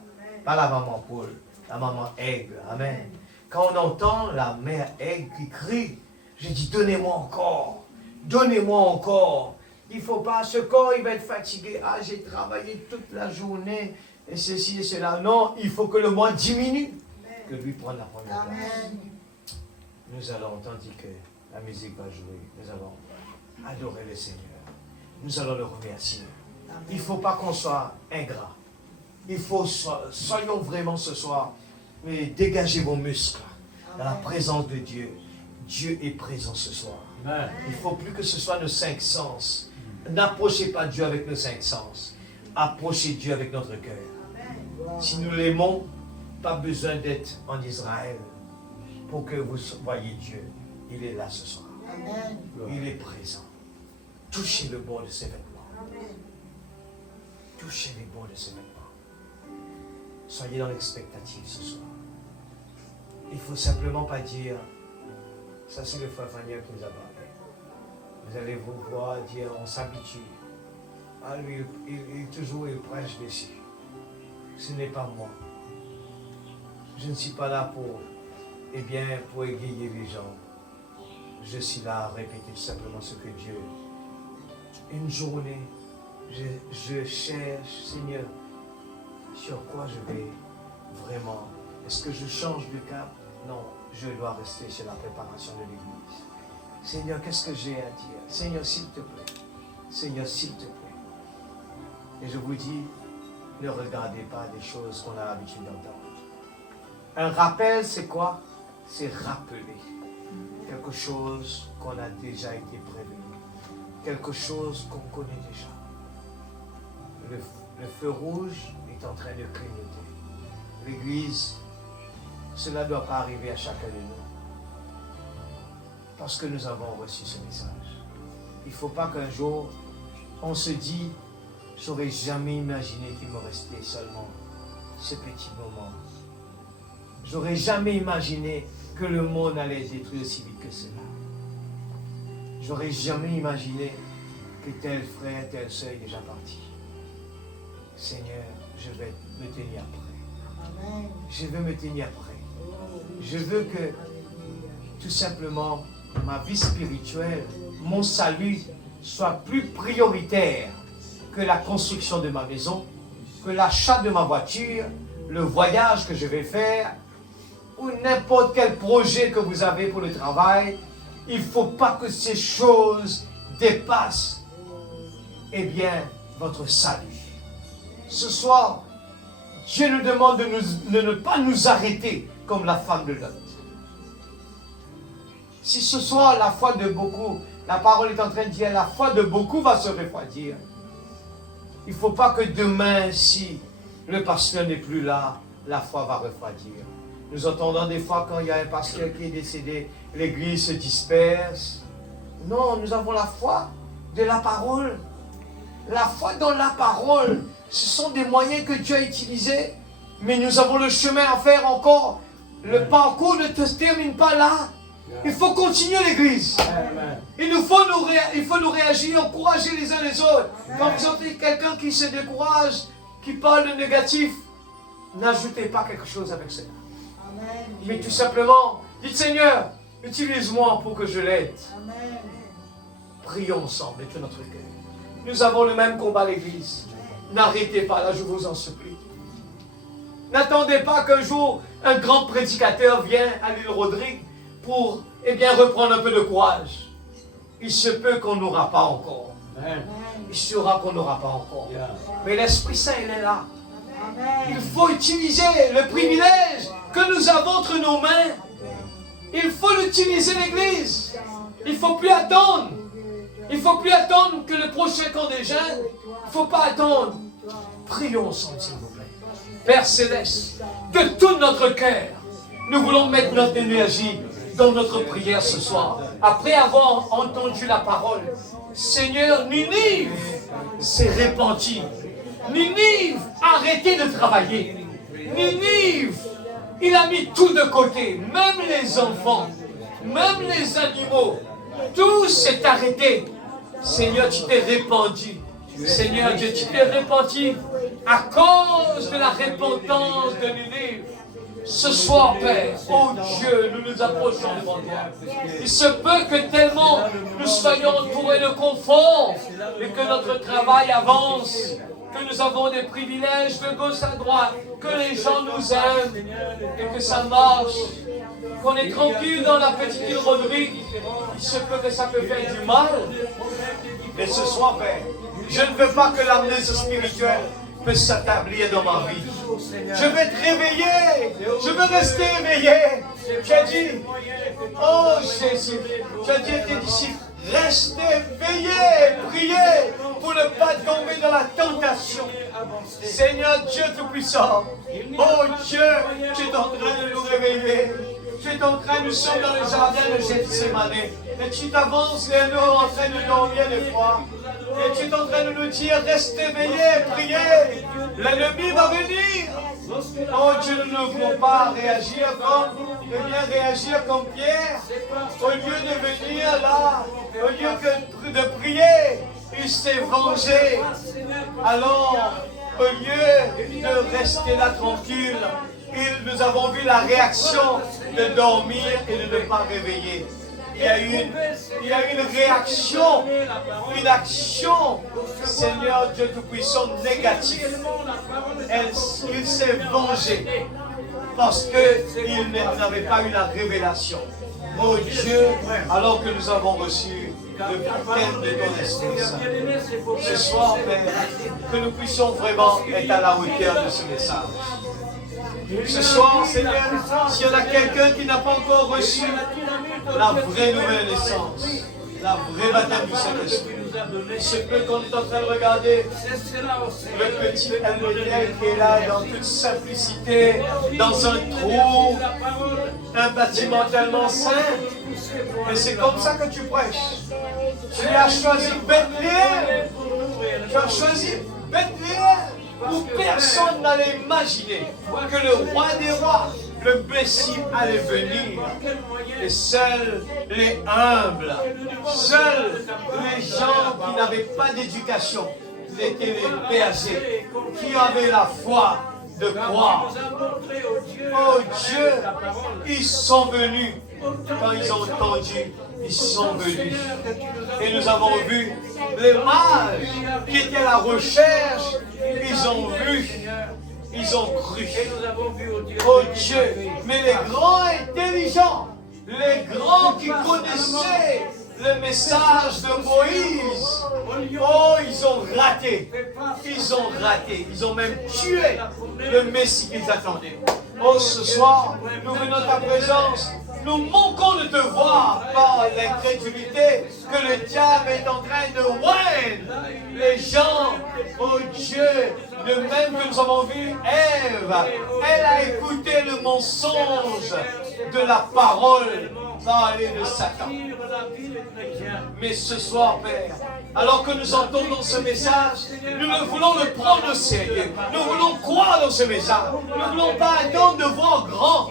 Pas la maman poule, la maman aigle. Amen. Quand on entend la mère aigle qui crie, je dis donnez-moi encore, donnez-moi encore. Il ne faut pas, ce corps il va être fatigué. Ah, j'ai travaillé toute la journée et ceci et cela. Non, il faut que le moi diminue, que lui prenne la première place. Nous allons, tandis que la musique va jouer, nous allons adorer le Seigneur. Nous allons le remercier. Il ne faut pas qu'on soit ingrat. Il faut, soyons vraiment ce soir, mais dégagez vos muscles dans la présence de Dieu. Dieu est présent ce soir. Amen. Il ne faut plus que ce soit nos 5 sens. N'approchez pas Dieu avec nos 5 sens. Approchez Dieu avec notre cœur. Amen. Si nous l'aimons, pas besoin d'être en Israël pour que vous voyez Dieu. Il est là ce soir. Amen. Il est présent. Touchez le bord de ses vêtements. Amen. Touchez les bords de ses vêtements. Soyez dans l'expectative ce soir. Il ne faut simplement pas dire, ça c'est le frère Fanuel qui nous a parlé. Vous allez vous voir dire, on s'habitue. Ah lui, il prêche dessus. Ce n'est pas moi. Je ne suis pas là pour égayer les gens. Je suis là à répéter simplement ce que Dieu. Une journée, je cherche, Seigneur, sur quoi je vais vraiment. Est-ce que je change de cap? Non, je dois rester sur la préparation de l'église. Seigneur, qu'est-ce que j'ai à dire? Seigneur, s'il te plaît. Seigneur, s'il te plaît. Et je vous dis, ne regardez pas des choses qu'on a l'habitude d'entendre. Un rappel, c'est quoi? C'est rappeler quelque chose qu'on a déjà été prévenu. Quelque chose qu'on connaît déjà. Le feu rouge est en train de clignoter. L'église, cela ne doit pas arriver à chacun de nous. Parce que nous avons reçu ce message. Il ne faut pas qu'un jour, on se dise, j'aurais jamais imaginé qu'il me restait seulement ce petit moment. J'aurais jamais imaginé que le monde allait être détruit aussi vite que cela. J'aurais jamais imaginé que tel frère, telle sœur est déjà parti. Seigneur, je vais me tenir prêt. Amen. Je veux me tenir prêt. Je veux que, tout simplement, ma vie spirituelle, mon salut, soit plus prioritaire que la construction de ma maison, que l'achat de ma voiture, le voyage que je vais faire, ou n'importe quel projet que vous avez pour le travail. Il ne faut pas que ces choses dépassent, votre salut. Ce soir, Dieu nous demande de ne pas nous arrêter comme la femme de Lot. Si ce soir, la foi de beaucoup, la parole est en train de dire, la foi de beaucoup va se refroidir. Il ne faut pas que demain, si le pasteur n'est plus là, la foi va refroidir. Nous entendons des fois quand il y a un pasteur qui est décédé, l'église se disperse. Non, nous avons la foi de la parole. La foi dans la parole, ce sont des moyens que Dieu a utilisés, mais nous avons le chemin à faire encore. Le parcours ne se termine pas là. Il faut continuer l'église. Il faut nous réagir, encourager les uns les autres. Quand vous entendez quelqu'un qui se décourage, qui parle de négatif, n'ajoutez pas quelque chose avec cela. Mais tout simplement, dites Seigneur, utilise-moi pour que je l'aide. Prions ensemble de tout notre cœur. Nous avons le même combat à l'église. N'arrêtez pas là, je vous en supplie. N'attendez pas qu'un jour, un grand prédicateur vienne à l'île Rodrigue pour, reprendre un peu de courage. Il se peut qu'on n'aura pas encore. Il sera qu'on n'aura pas encore. Mais l'Esprit Saint, il est là. Il faut utiliser le privilège que nous avons entre nos mains. Il faut l'utiliser, l'Église. Il ne faut plus attendre. Il ne faut plus attendre que le prochain camp des jeunes. Il ne faut pas attendre. Prions ensemble, s'il vous plaît. Père Céleste, de tout notre cœur, nous voulons mettre notre énergie dans notre prière ce soir. Après avoir entendu la parole, Seigneur, Ninive s'est répandue. Ninive a arrêté de travailler. Ninive, il a mis tout de côté, même les enfants, même les animaux. Tout s'est arrêté. Seigneur, tu t'es répandu. Seigneur Dieu, tu t'es répandu à cause de la repentance de Ninive. Ce soir, Père, oh Dieu, nous nous approchons devant toi. Il se peut que tellement nous soyons entourés de confort et que notre travail avance, que nous avons des privilèges de gauche à droite, que les gens nous aiment et que ça marche, qu'on est tranquille dans la petite île Rodrigue. Il se peut que ça peut faire du mal. Mais ce soir, Père, je ne veux pas que l'amnésie spirituelle puisse s'établir dans ma vie. Je vais être réveillé. Je veux rester éveillé. Tu as dit, oh Jésus, tu as dit à tes disciples, restez éveillés, priez pour ne pas tomber dans la tentation. Seigneur Dieu Tout-Puissant, oh Dieu, tu es en train de nous réveiller. Tu es en train, nous sommes dans le jardin de Gethsémane. Et tu t'avances vers nous en train de dormir de froid. Et tu es en train de nous dire, restez éveillés, priez. L'ennemi va venir. Oh Dieu, nous ne voulons pas réagir comme Pierre. Au lieu de venir là, au lieu de prier, il s'est vengé. Alors, au lieu de rester là tranquille, nous avons vu la réaction de dormir et de ne pas réveiller. Il y a une réaction, une action, Seigneur Dieu Tout-Puissant, négative. Il s'est vengé parce qu'il n'avait pas eu la révélation. Oh Dieu, alors que nous avons reçu le baptême de ton Esprit Saint. Ce soir, Père, que nous puissions vraiment être à la hauteur de ce message. Ce soir, Seigneur, s'il y en a quelqu'un qui n'a pas encore reçu la vraie nouvelle naissance, la vraie baptême du Saint-Esprit, il se peut qu'on est en train de regarder le petit Elmétel qui est là dans toute simplicité, dans un trou, un bâtiment tellement saint. Mais c'est comme ça que tu prêches. Tu as choisi Bethléem. Tu as choisi Bethléem où personne n'allait imaginer que le roi des rois, le Messie, allait venir. Et seuls les humbles, seuls les gens qui n'avaient pas d'éducation, étaient les bergers, qui avaient la foi de croire. Oh Dieu, ils sont venus. Quand ils ont entendu, ils sont venus. Et nous avons vu les mages qui étaient à la recherche. Ils ont vu, ils ont cru. Oh Dieu, mais les grands intelligents, les grands qui connaissaient le message de Moïse, oh, ils ont raté. Ils ont raté. Ils ont même tué le Messie qu'ils attendaient. Oh, ce soir, nous venons à ta présence Nous manquons de te voir par l'incrédulité que le diable est en train de oindre les gens. Oh Dieu, de même que nous avons vu Ève, elle a écouté le mensonge de la parole parler de Satan. Mais ce soir, Père, alors que nous entendons ce message, nous voulons le prendre au sérieux. Nous voulons croire dans ce message. Nous ne voulons pas attendre de voir grand.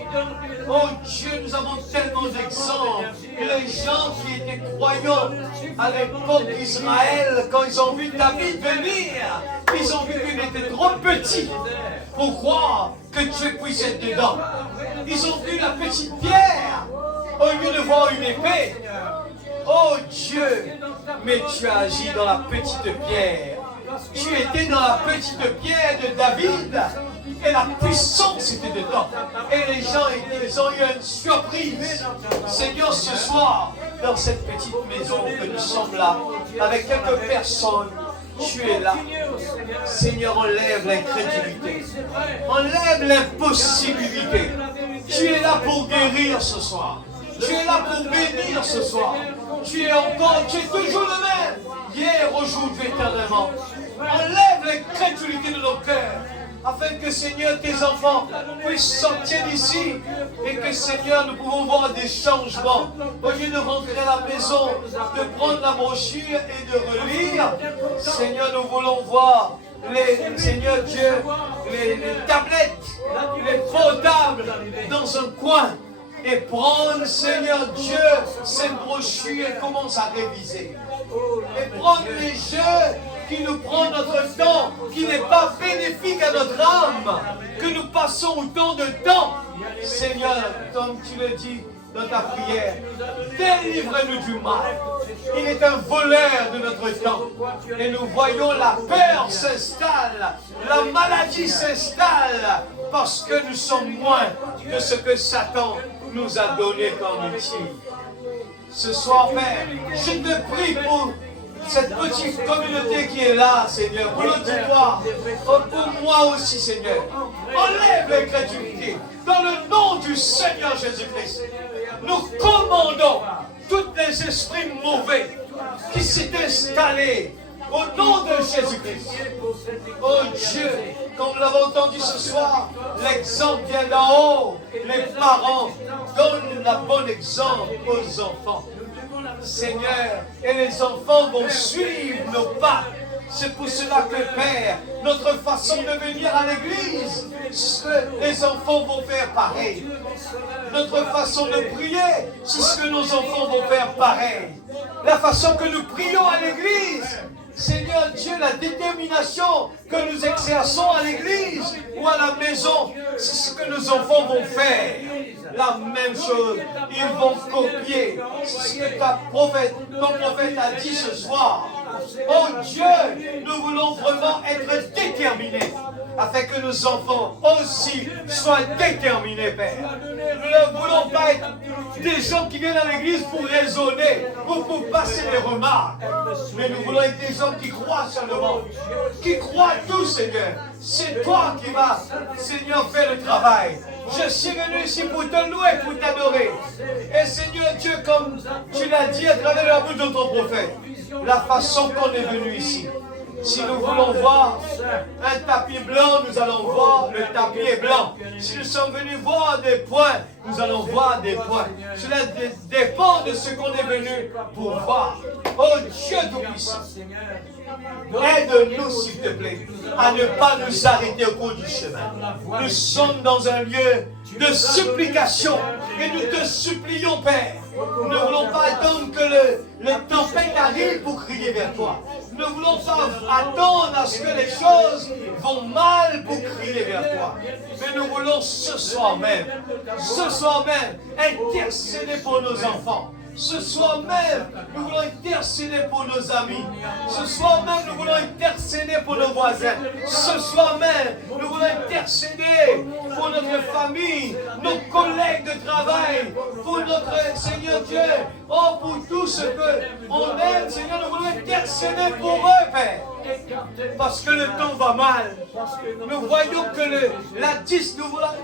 Oh Dieu, nous avons tellement d'exemples. Les gens qui étaient croyants à l'époque d'Israël, quand ils ont vu David venir, ils ont vu qu'il était trop petit pour croire que Dieu puisse être dedans. Ils ont vu la petite pierre au lieu de voir une épée. Oh Dieu, mais tu as agi dans la petite pierre. Tu étais dans la petite pierre de David et la puissance était dedans. Et les gens ils ont eu une surprise. Seigneur, ce soir, dans cette petite maison que nous sommes là, avec quelques personnes, tu es là. Seigneur, enlève l'incrédulité. Enlève l'impossibilité. Tu es là pour guérir ce soir. Tu es là pour bénir ce soir. Tu es toujours le même. Hier, aujourd'hui, éternellement. Enlève l'incrédulité de nos cœurs. Afin que, Seigneur, tes enfants puissent sortir d'ici. Et que, Seigneur, nous pouvons voir des changements. Au lieu de rentrer à la maison, de prendre la brochure et de relire. Seigneur, nous voulons voir Seigneur Dieu, les tablettes, les portables dans un coin. Et prendre, Seigneur Dieu, cette brochure et commence à réviser. Et prendre les jeux qui nous prennent notre temps, qui n'est pas bénéfique à notre âme, que nous passons autant de temps. Seigneur, comme tu le dis dans ta prière, délivre-nous du mal. Il est un voleur de notre temps. Et nous voyons la peur s'installe, la maladie s'installe, parce que nous sommes moins que ce que Satan nous a donné comme outil. Ce soir, Père, je te prie pour cette petite communauté qui est là, Seigneur, pour l'auditoire, pour moi aussi, Seigneur. Enlève l'incrédulité dans le nom du Seigneur Jésus-Christ. Nous commandons tous les esprits mauvais qui s'est installés au nom de Jésus-Christ. Oh Dieu, comme nous l'avons entendu ce soir, l'exemple vient d'en haut. Les parents donnent la bonne exemple aux enfants. Seigneur, et les enfants vont suivre nos pas. C'est pour cela que, Père, notre façon de venir à l'église, ce que les enfants vont faire pareil. Notre façon de prier, c'est ce que nos enfants vont faire pareil. La façon que nous prions à l'église, Seigneur Dieu, la détermination que nous exerçons à l'église ou à la maison, c'est ce que nos enfants vont faire. La même chose, ils vont copier. C'est ce que ton prophète a dit ce soir. Oh Dieu, nous voulons vraiment être déterminés afin que nos enfants aussi soient déterminés, Père. Nous ne voulons pas être des gens qui viennent à l'église pour raisonner ou pour passer des remarques. Mais nous voulons être des gens qui croient seulement, qui croient tout, Seigneur. C'est toi qui vas, Seigneur, faire le travail. Je suis venu ici pour te louer, pour t'adorer. Et Seigneur Dieu, comme tu l'as dit à travers la bouche de ton prophète, la façon qu'on est venu ici. Si nous voulons voir un tapis blanc, nous allons voir le tapis est blanc. Si nous sommes venus voir des points, nous allons voir des points. Cela dépend de ce qu'on est venu pour voir. Oh Dieu Tout-Puissant, aide-nous s'il te plaît à ne pas nous arrêter au cours du chemin. Nous sommes dans un lieu de supplication et nous te supplions, Père. Nous ne voulons pas attendre que le tempête arrive pour crier vers toi. Nous ne voulons pas attendre à ce que les choses vont mal pour crier vers toi. Mais nous voulons ce soir même, intercéder pour nos enfants. Ce soir même, nous voulons intercéder pour nos amis. Ce soir même, nous voulons intercéder pour nos voisins. Ce soir même, nous voulons intercéder pour notre famille, nos collègues de travail, pour notre Seigneur Dieu, oh, pour tout ce qu'on aime, Seigneur, nous voulons intercéder pour eux, Père. Parce que le temps va mal. Nous voyons que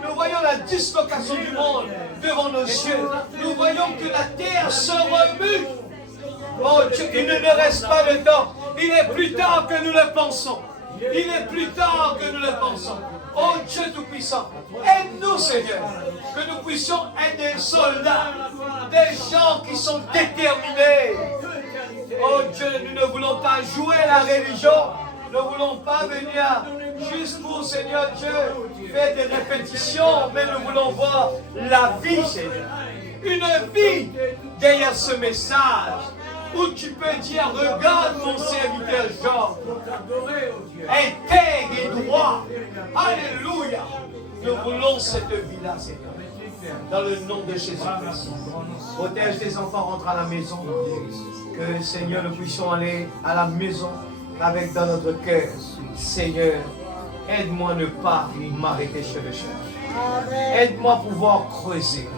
nous voyons la dislocation du monde devant nos yeux. Nous voyons que la terre se remue. Oh Dieu, il ne nous reste pas de temps. Il est plus tard que nous le pensons. Il est plus tard que nous le pensons. Oh Dieu Tout-Puissant, aide-nous Seigneur, que nous puissions être des soldats, des gens qui sont déterminés. Oh Dieu, nous ne voulons pas jouer la religion. Nous ne voulons pas venir juste pour, Seigneur Dieu, faire des répétitions, mais nous voulons voir la vie, Seigneur. Une vie derrière ce message où tu peux dire, regarde mon serviteur Jean, intègre et droit. Alléluia. Nous voulons cette vie-là, Seigneur. Dans le nom de Jésus-Christ. Protège tes enfants, rentre à la maison. Que, Seigneur, nous puissions aller à la maison avec dans notre cœur. Seigneur, aide-moi à ne pas m'arrêter chez le chef. Aide-moi à pouvoir creuser.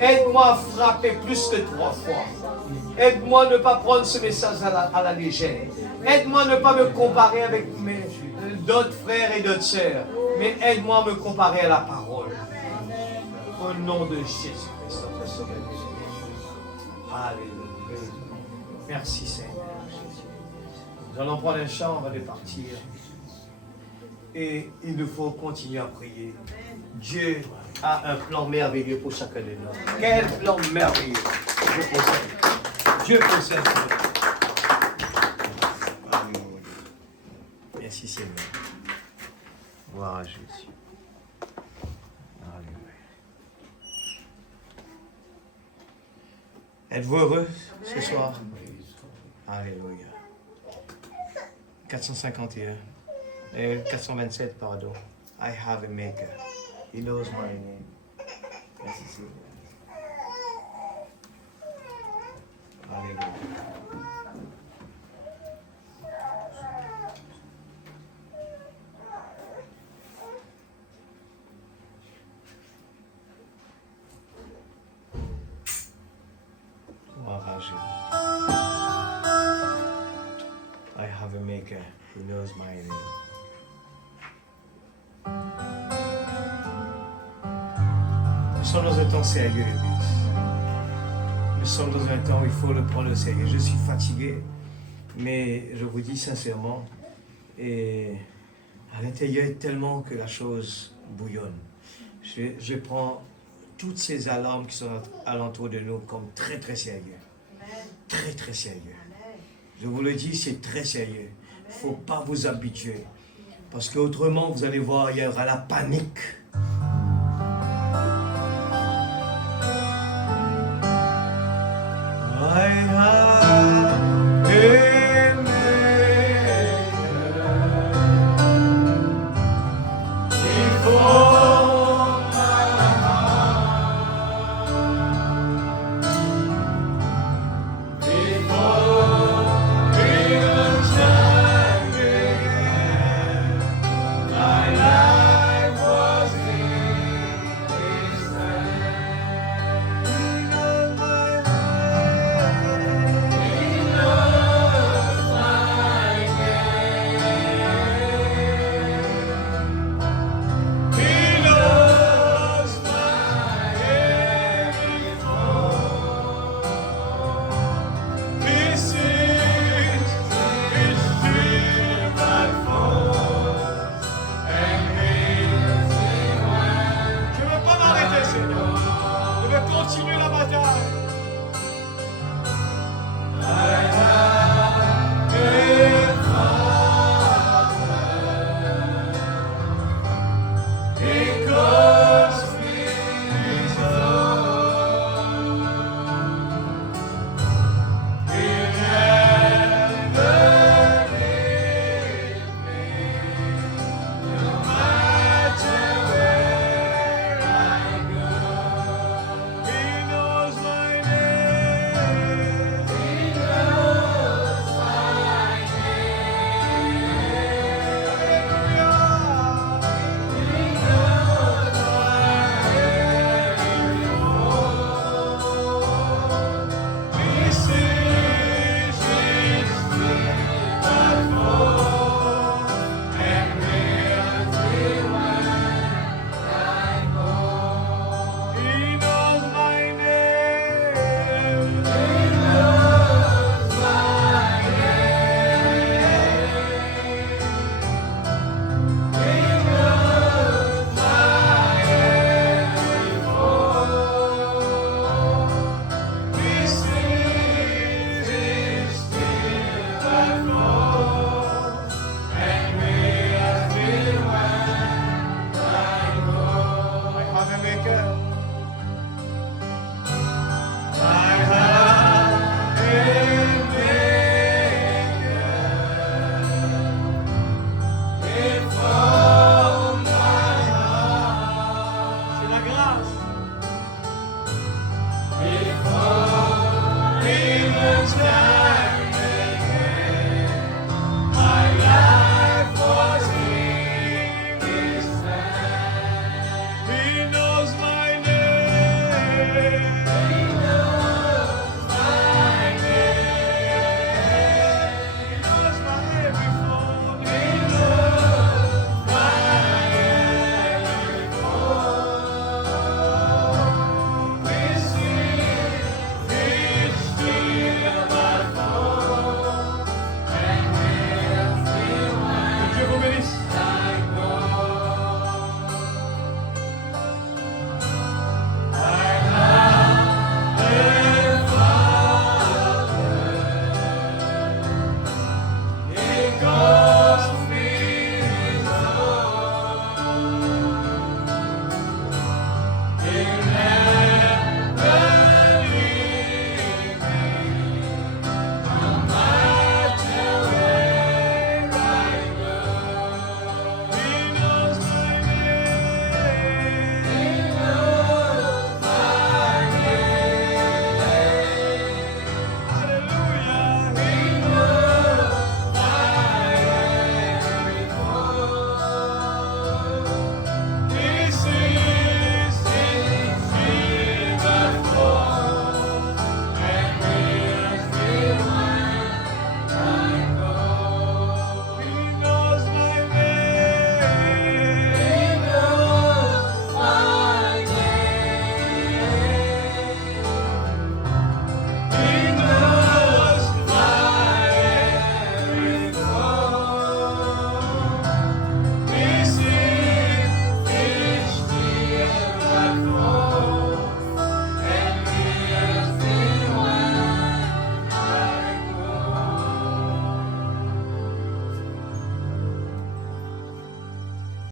Aide-moi à frapper plus que 3 fois. Aide-moi à ne pas prendre ce message à la légère. Aide-moi à ne pas me comparer avec d'autres frères et d'autres sœurs. Mais aide-moi à me comparer à la parole. Au nom de Jésus-Christ, notre Sauveur. Alléluia. Merci Seigneur. Nous allons prendre un chant avant de partir. Et il nous faut continuer à prier. Dieu a un plan merveilleux pour chacun de nous. Quel plan merveilleux Dieu possède. Dieu possède. Merci Seigneur. Gloire à Jésus. Alléluia. Êtes-vous heureux ce soir? Alléluia. 451. 427, pardon. I have a maker. He knows my name. Merci Seigneur. Alléluia. Gloire à Jésus. I have a maker. He knows my name. Nous sommes dans un temps sérieux, l'Église. Nous sommes dans un temps où il faut le prendre au sérieux. Je suis fatigué, mais je vous dis sincèrement, et à l'intérieur, tellement que la chose bouillonne. Je prends toutes ces alarmes qui sont alentour de nous comme très très sérieux. Très très sérieux. Je vous le dis, c'est très sérieux. Il ne faut pas vous habituer. Parce qu'autrement, vous allez voir, il y aura la panique. I